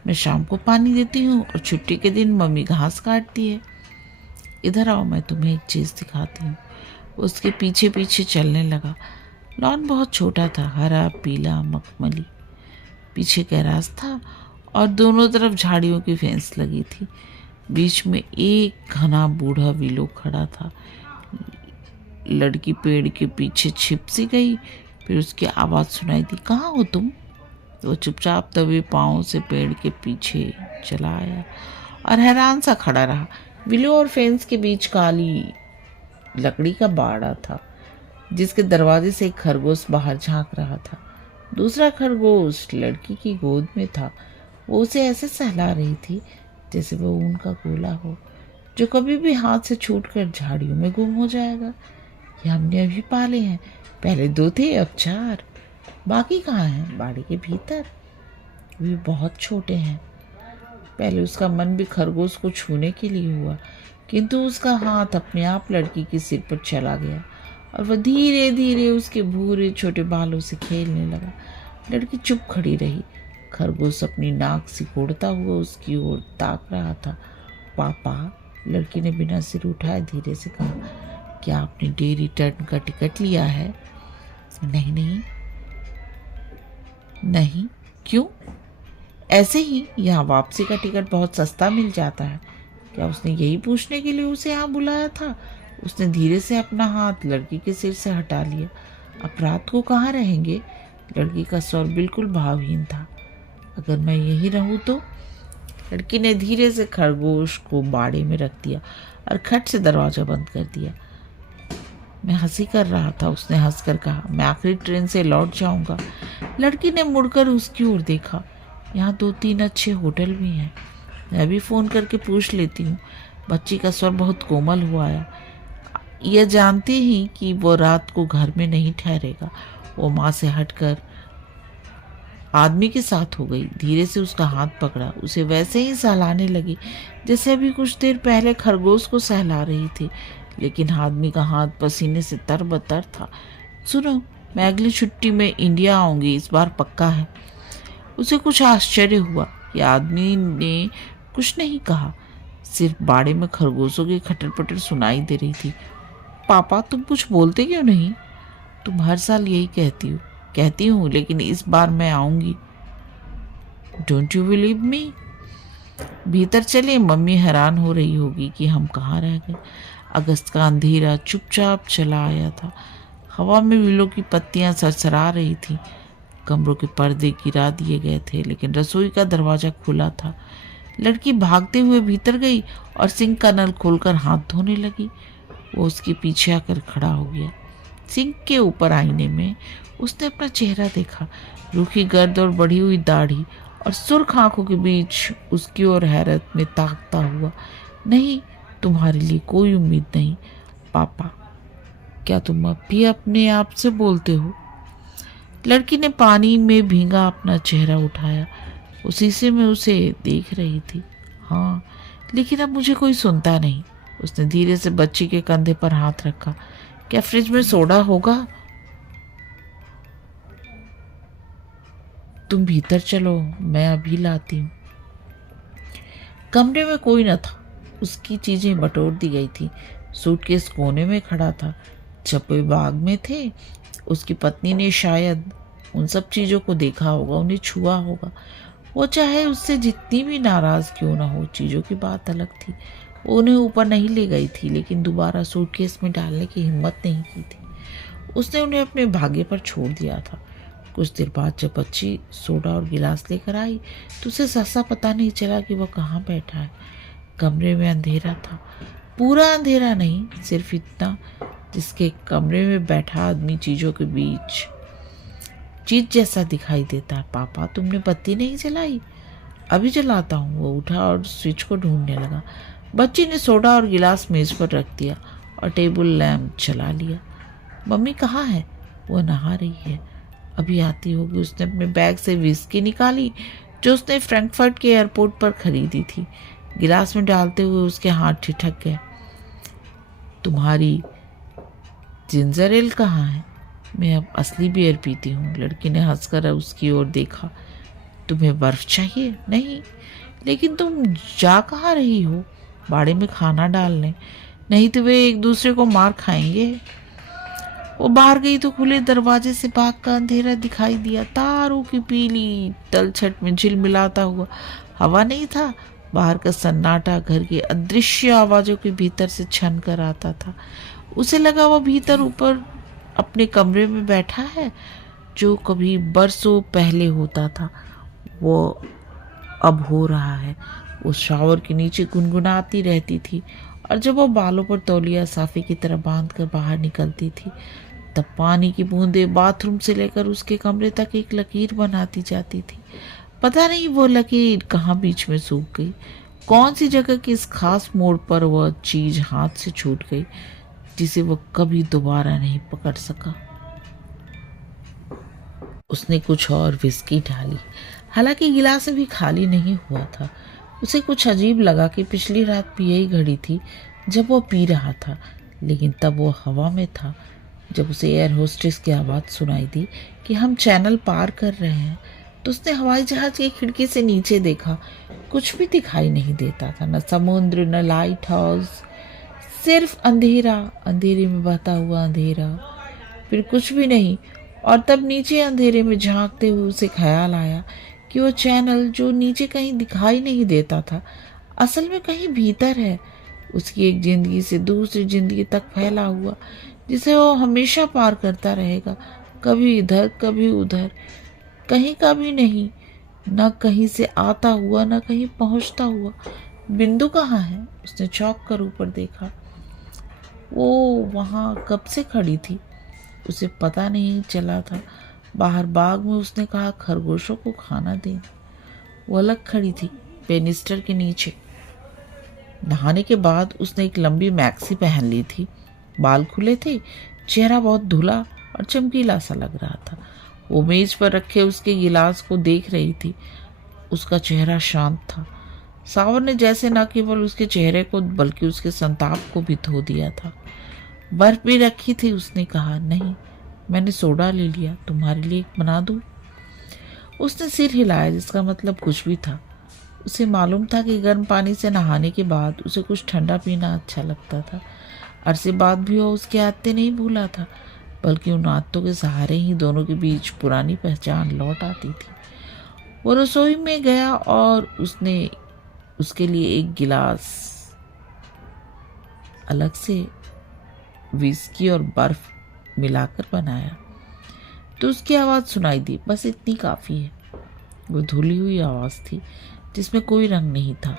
मैं शाम को पानी देती हूँ और छुट्टी के दिन मम्मी घास काटती है। इधर आओ, मैं तुम्हें एक चीज़ दिखाती हूँ। उसके पीछे पीछे चलने लगा। लॉन बहुत छोटा था, हरा पीला मखमली। पीछे गैराज था और दोनों तरफ झाड़ियों की फेंस लगी थी। बीच में एक घना बूढ़ा विलो खड़ा था। लड़की पेड़ के पीछे छिप सी गई। फिर उसकी आवाज़ सुनाई दी, कहाँ हो तुम? वो चुपचाप दबे पाँव से पेड़ के पीछे चला आया और हैरान सा खड़ा रहा। विलो और फेंस के बीच काली लकड़ी का बाड़ा था, जिसके दरवाजे से एक खरगोश बाहर झांक रहा था। दूसरा खरगोश लड़की की गोद में था। वो उसे ऐसे सहला रही थी जैसे वो ऊन का गोला हो, जो कभी भी हाथ से छूटकर झाड़ियों में गुम हो जाएगा। ये हमने अभी पाले हैं, पहले 2 थे, अब 4। बाकी कहाँ हैं? बाड़े के भीतर। वे बहुत छोटे हैं। पहले उसका मन भी खरगोश को छूने के लिए हुआ, किंतु उसका हाथ अपने आप लड़की के सिर पर चला गया और वह धीरे धीरे उसके भूरे छोटे बालों से खेलने लगा। लड़की चुप खड़ी रही। खरगोश अपनी नाक सिकोड़ता हुआ उसकी ओर ताक रहा था। पापा, लड़की ने बिना सिर उठाए धीरे से कहा, क्या आपने डे रिटर्न का टिकट लिया है? नहीं नहीं। नहीं, क्यों? ऐसे ही, यहाँ वापसी का टिकट बहुत सस्ता मिल जाता है। क्या उसने यही पूछने के लिए उसे यहाँ बुलाया था? उसने धीरे से अपना हाथ लड़की के सिर से हटा लिया। अब रात को कहाँ रहेंगे? लड़की का स्वर बिल्कुल भावहीन था। अगर मैं यहीं रहूं तो? लड़की ने धीरे से खरगोश को बाड़े में रख दिया और खट से दरवाजा बंद कर दिया। मैं हंसी कर रहा था, उसने हंसकर कहा। मैं आखिरी ट्रेन से लौट जाऊंगा। लड़की ने मुड़कर उसकी ओर देखा। यहाँ 2-3 अच्छे होटल भी हैं, मैं भी फ़ोन करके पूछ लेती हूँ। बच्ची का स्वर बहुत कोमल हुआ आया। यह जानते ही कि वो रात को घर में नहीं ठहरेगा, वो माँ से हटकर आदमी के साथ हो गई। धीरे से उसका हाथ पकड़ा, उसे वैसे ही सहलाने लगी जैसे अभी कुछ देर पहले खरगोश को सहला रही थी, लेकिन आदमी का हाथ पसीने से तरबतर था। सुनो, मैं अगली छुट्टी में इंडिया आऊंगी, इस बार पक्का है। उसे कुछ आश्चर्य हुआ कि आदमी ने कुछ नहीं कहा, सिर्फ बाड़े में खरगोशों की खटर पटर सुनाई दे रही थी। पापा, तुम कुछ बोलते क्यों नहीं? तुम हर साल यही कहती हूँ, लेकिन इस बार मैं आऊंगी। Don't you believe me? भीतर चले, मम्मी हैरान हो रही होगी कि हम कहाँ रह गए। अगस्त का अंधेरा चुपचाप चला आया था। हवा में विलो की पत्तियां सरसरा रही थी। कमरों के पर्दे गिरा दिए गए थे, लेकिन रसोई का दरवाजा खुला था। लड़की भागते हुए भीतर गई और सिंक का नल खोलकर हाथ धोने लगी। वो उसके पीछे आकर खड़ा हो गया। सिंक के ऊपर आईने में उसने अपना चेहरा देखा। रूखी गर्द और बढ़ी हुई दाढ़ी और सुर्ख आंखों के बीच उसकी ओर हैरत में ताकता हुआ। नहीं, तुम्हारे लिए कोई उम्मीद नहीं। पापा, क्या तुम अब भी अपने आप से बोलते हो? लड़की ने पानी में भींगा अपना चेहरा उठाया। वो शीशे में उसे देख रही थी। हाँ, लेकिन अब मुझे कोई सुनता नहीं। उसने धीरे से बच्ची के कंधे पर हाथ रखा। क्या फ्रिज में सोडा होगा? तुम भीतर चलो, मैं अभी लाती हूँ। कमरे में कोई न था। उसकी चीजें बटोर दी गई थी। सूटकेस कोने में खड़ा था। चप्पे बाग में थे। उसकी पत्नी ने शायद उन सब चीज़ों को देखा होगा, उन्हें छुआ होगा। वो चाहे उससे जितनी भी नाराज़ क्यों ना हो, चीज़ों की बात अलग थी। वो उन्हें ऊपर नहीं ले गई थी, लेकिन दोबारा सूटकेस में डालने की हिम्मत नहीं की थी। उसने उन्हें अपने भागे पर छोड़ दिया था। कुछ देर बाद जब बच्ची सोडा और गिलास लेकर आई तो उसे सहसा पता नहीं चला कि वह कहाँ बैठा है। कमरे में अंधेरा था। पूरा अंधेरा नहीं, सिर्फ इतना जिसके कमरे में बैठा आदमी चीज़ों के बीच चीज जैसा दिखाई देता है। पापा, तुमने बत्ती नहीं जलाई? अभी जलाता हूँ। वो उठा और स्विच को ढूंढने लगा। बच्ची ने सोडा और गिलास मेज पर रख दिया और टेबल लैंप जला लिया। मम्मी कहाँ है? वो नहा रही है, अभी आती होगी। उसने अपने बैग से विस्की निकाली जो उसने फ्रैंकफर्ट के एयरपोर्ट पर खरीदी थी। गिलास में डालते हुए उसके हाथ ठिठक गए। तुम्हारी जिंजर एल कहाँ है? मैं अब असली बियर पीती हूँ। लड़की ने हंसकर उसकी ओर देखा। तुम्हें बर्फ चाहिए? नहीं, लेकिन तुम जा कहाँ रही हो? बाड़े में खाना डालने, नहीं तो वे एक दूसरे को मार खाएंगे। वो बाहर गई तो खुले दरवाजे से बाग का अंधेरा दिखाई दिया। तारों की पीली तलछट में झिलमिलाता हुआ हवा नहीं था। बाहर का सन्नाटा घर की अदृश्य आवाजों के भीतर से छन कर आता था। उसे लगा वो भीतर ऊपर अपने कमरे में बैठा है, जो कभी बरसों पहले होता था वो अब हो रहा है। वो शावर के नीचे गुनगुनाती रहती थी और जब वो बालों पर तौलिया साफे की तरह बांध कर बाहर निकलती थी तब पानी की बूंदें बाथरूम से लेकर उसके कमरे तक एक लकीर बनाती जाती थी। पता नहीं वो लकीर कहाँ बीच में सूख गई, कौन सी जगह के इस खास मोड़ पर वह चीज हाथ से छूट गई जिसे वो कभी दोबारा नहीं पकड़ सका। उसने कुछ और विस्की डाली, हालांकि गिलास अभी खाली नहीं हुआ था। उसे कुछ अजीब लगा कि पिछली रात भी यही घड़ी थी जब वो पी रहा था, लेकिन तब वो हवा में था। जब उसे एयर होस्टेस की आवाज़ सुनाई दी कि हम चैनल पार कर रहे हैं तो उसने हवाई जहाज की खिड़की से नीचे देखा। कुछ भी दिखाई नहीं देता था, न समुद्र न लाइट हाउस, सिर्फ अंधेरा, अंधेरे में बहता हुआ अंधेरा, फिर कुछ भी नहीं। और तब नीचे अंधेरे में झांकते हुए उसे ख्याल आया कि वो चैनल जो नीचे कहीं दिखाई नहीं देता था असल में कहीं भीतर है, उसकी एक जिंदगी से दूसरी जिंदगी तक फैला हुआ, जिसे वो हमेशा पार करता रहेगा, कभी इधर कभी उधर, कहीं का भी नहीं, न कहीं से आता हुआ न कहीं पहुंचता हुआ। बिंदु कहाँ है? उसने चौंक कर ऊपर देखा। वो वहाँ कब से खड़ी थी उसे पता नहीं चला था। बाहर बाग में उसने कहा खरगोशों को खाना दें। वो अलग खड़ी थी बेनिस्टर के नीचे। नहाने के बाद उसने एक लंबी मैक्सी पहन ली थी, बाल खुले थे, चेहरा बहुत धुला और चमकीला सा लग रहा था। वो मेज पर रखे उसके गिलास को देख रही थी। उसका चेहरा शांत था। सावर ने जैसे न केवल उसके चेहरे को बल्कि उसके संताप को भी धो दिया था। बर्फ भी रखी थी? उसने कहा। नहीं, मैंने सोडा ले लिया, तुम्हारे लिए एक बना दूं? उसने सिर हिलाया, जिसका मतलब कुछ भी था। उसे मालूम था कि गर्म पानी से नहाने के बाद उसे कुछ ठंडा पीना अच्छा लगता था। अरसे बाद भी वो उसके आदतें नहीं भूला था, बल्कि उन आदतों के सहारे ही दोनों के बीच पुरानी पहचान लौट आती थी। वो रसोई में गया और उसने उसके लिए एक गिलास अलग से विस्की और बर्फ मिलाकर बनाया तो उसकी आवाज़ सुनाई दी। बस इतनी काफ़ी है। वो धुली हुई आवाज़ थी जिसमें कोई रंग नहीं था,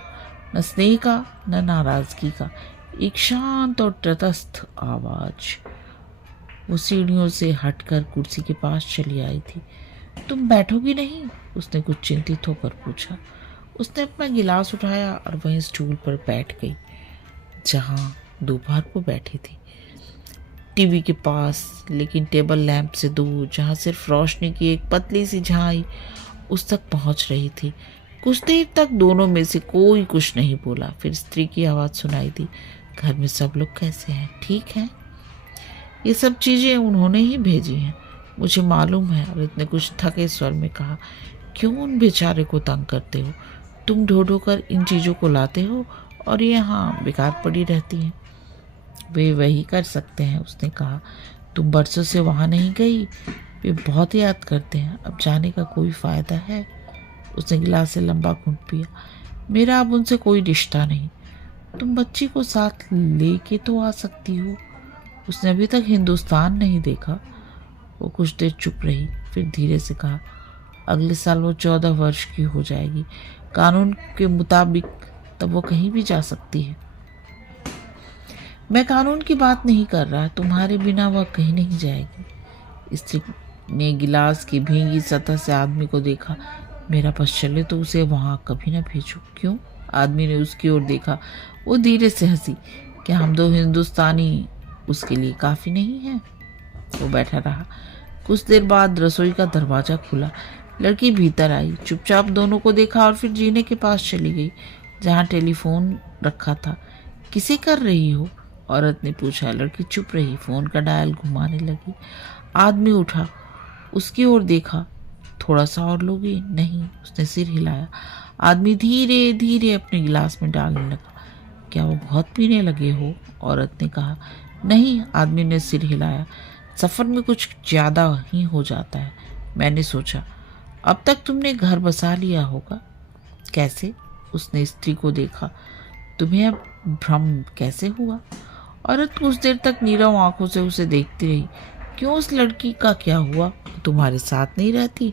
न स्नेह का न नाराज़गी का, एक शांत और तटस्थ आवाज़। वो सीढ़ियों से हटकर कुर्सी के पास चली आई थी। तुम बैठोगी नहीं? उसने कुछ चिंतित होकर पूछा। उसने अपना गिलास उठाया और वहीं स्टूल पर बैठ गई जहां दोपहर को बैठी थी, टीवी के पास, लेकिन टेबल लैंप से दूर, जहां सिर्फ रोशनी की एक पतली सी झाई उस तक पहुंच रही थी। कुछ देर तक दोनों में से कोई कुछ नहीं बोला। फिर स्त्री की आवाज़ सुनाई दी। घर में सब लोग कैसे हैं? ठीक हैं? ये सब चीज़ें उन्होंने ही भेजी हैं, मुझे मालूम है। और इतने कुछ थके स्वर में कहा। क्यों उन बेचारे को तंग करते हो? तुम ढो ढो कर इन चीज़ों को लाते हो और ये यहाँ बेकार पड़ी रहती हैं। वे वही कर सकते हैं, उसने कहा। तुम बरसों से वहाँ नहीं गई। वे बहुत याद करते हैं। अब जाने का कोई फ़ायदा है? उसने गिलास से लंबा घूंट पिया। मेरा अब उनसे कोई रिश्ता नहीं। तुम बच्ची को साथ लेके तो आ सकती हो। उसने अभी तक हिंदुस्तान नहीं देखा। वो कुछ देर चुप रही, फिर धीरे से कहा। अगले साल वो 14 वर्ष की हो जाएगी। कानून के मुताबिक तब वो कहीं भी जा सकती है। मैं कानून की बात नहीं कर रहा, तुम्हारे बिना वह कहीं नहीं जाएगी। स्त्री ने गिलास की भीगी सतह से आदमी को देखा। मेरा बस चले तो उसे वहां कभी ना भेजो। क्यों? आदमी ने उसकी ओर देखा। वो धीरे से हंसी। क्या हम दो हिंदुस्तानी उसके लिए काफी नहीं है? वो बैठा रहा। कुछ देर बाद रसोई का दरवाजा खुला। लड़की भीतर आई, चुपचाप दोनों को देखा और फिर जीने के पास चली गई जहाँ टेलीफोन रखा था। किसे कर रही हो? औरत ने पूछा। लड़की चुप रही, फोन का डायल घुमाने लगी। आदमी उठा, उसकी ओर देखा। थोड़ा सा और लोगी? नहीं। उसने सिर हिलाया। आदमी धीरे धीरे अपने गिलास में डालने लगा। क्या वो बहुत पीने लगे हो? औरत ने कहा। नहीं, आदमी ने सिर हिलाया। सफर में कुछ ज्यादा ही हो जाता है, मैंने सोचा। अब तक तुमने घर बसा लिया होगा। कैसे? उसने स्त्री को देखा। तुम्हें अब भ्रम कैसे हुआ? औरत कुछ देर तक नीरव आंखों से उसे देखती रही। क्यों, उस लड़की का क्या हुआ? तुम्हारे साथ नहीं रहती?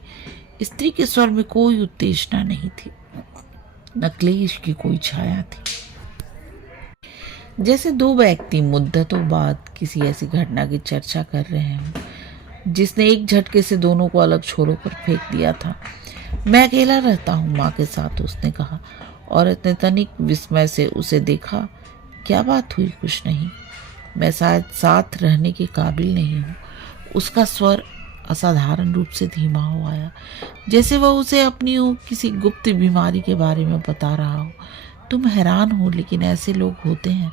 स्त्री के स्वर में कोई उत्तेजना नहीं थी, न क्लेश की कोई छाया थी। जैसे दो व्यक्ति मुद्दतों बाद किसी ऐसी घटना की चर्चा कर रहे हैं जिसने एक झटके से दोनों को अलग छोरों पर फेंक दिया था। मैं अकेला रहता हूँ माँ के साथ, उसने कहा। औरत ने तनिक विस्मय से उसे देखा। क्या बात हुई? कुछ नहीं, मैं शायद साथ रहने के काबिल नहीं हूँ। उसका स्वर असाधारण रूप से धीमा हो आया, जैसे वह उसे अपनी किसी गुप्त बीमारी के बारे में बता रहा हो। तुम हैरान हो, लेकिन ऐसे लोग होते हैं।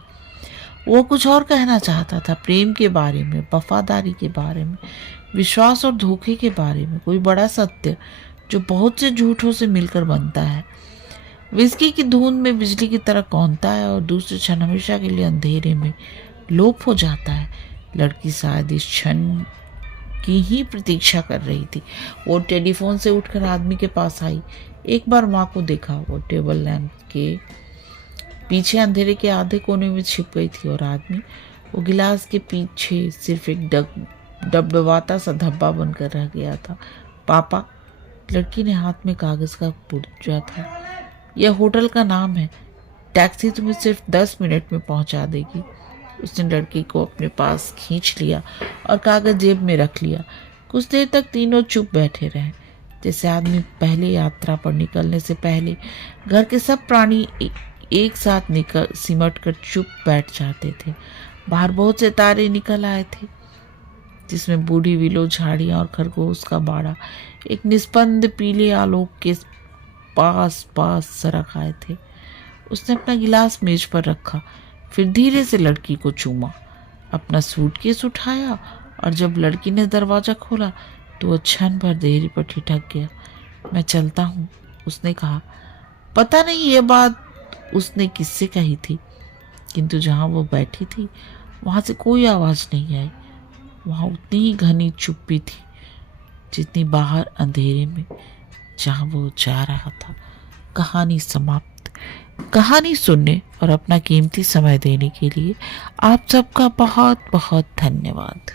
वो कुछ और कहना चाहता था, प्रेम के बारे में, वफादारी के बारे में, विश्वास और धोखे के बारे में, कोई बड़ा सत्य जो बहुत से झूठों से मिलकर बनता है, विस्की की धुंध में बिजली की तरह कौंधता है और दूसरे क्षण हमेशा के लिए अंधेरे में लोप हो जाता है। लड़की शायद इस क्षण की ही प्रतीक्षा कर रही थी। वो टेलीफोन से उठकर आदमी के पास आई। एक बार माँ को देखा। वो टेबल लैंप के पीछे अंधेरे के आधे कोने में छिप गई थी और आदमी वो गिलास के पीछे सिर्फ एक डबडबाता सा धब्बा बनकर रह गया था। पापा, लड़की ने हाथ में कागज का पुर्जा था। यह होटल का नाम है, टैक्सी तुम्हें सिर्फ 10 मिनट में पहुंचा देगी। उसने लड़की को अपने पास खींच लिया और कागज जेब में रख लिया। कुछ देर तक तीनों चुप बैठे रहे, जैसे आदमी पहले यात्रा पर निकलने से पहले घर के सब प्राणी एक साथ सिमट कर चुप बैठ जाते थे। बाहर बहुत से तारे निकल आए थे, जिसमें बूढ़ी विलो झाड़ियां और खरगोश का बाड़ा एक निस्पंद पीले आलोक के पास पास सरक आए थे। उसने अपना गिलास मेज पर रखा, फिर धीरे से लड़की को चूमा, अपना सूटकेस उठाया और जब लड़की ने दरवाजा खोला तो वह क्षण भर देरी पर ठिठक गया। मैं चलता हूँ, उसने कहा। पता नहीं ये बात उसने किससे कही थी, किंतु जहाँ वो बैठी थी वहाँ से कोई आवाज़ नहीं आई। वहाँ उतनी ही घनी चुप्पी थी जितनी बाहर अंधेरे में जहाँ वो जा रहा था। कहानी समाप्त। कहानी सुनने और अपना कीमती समय देने के लिए आप सबका बहुत बहुत धन्यवाद।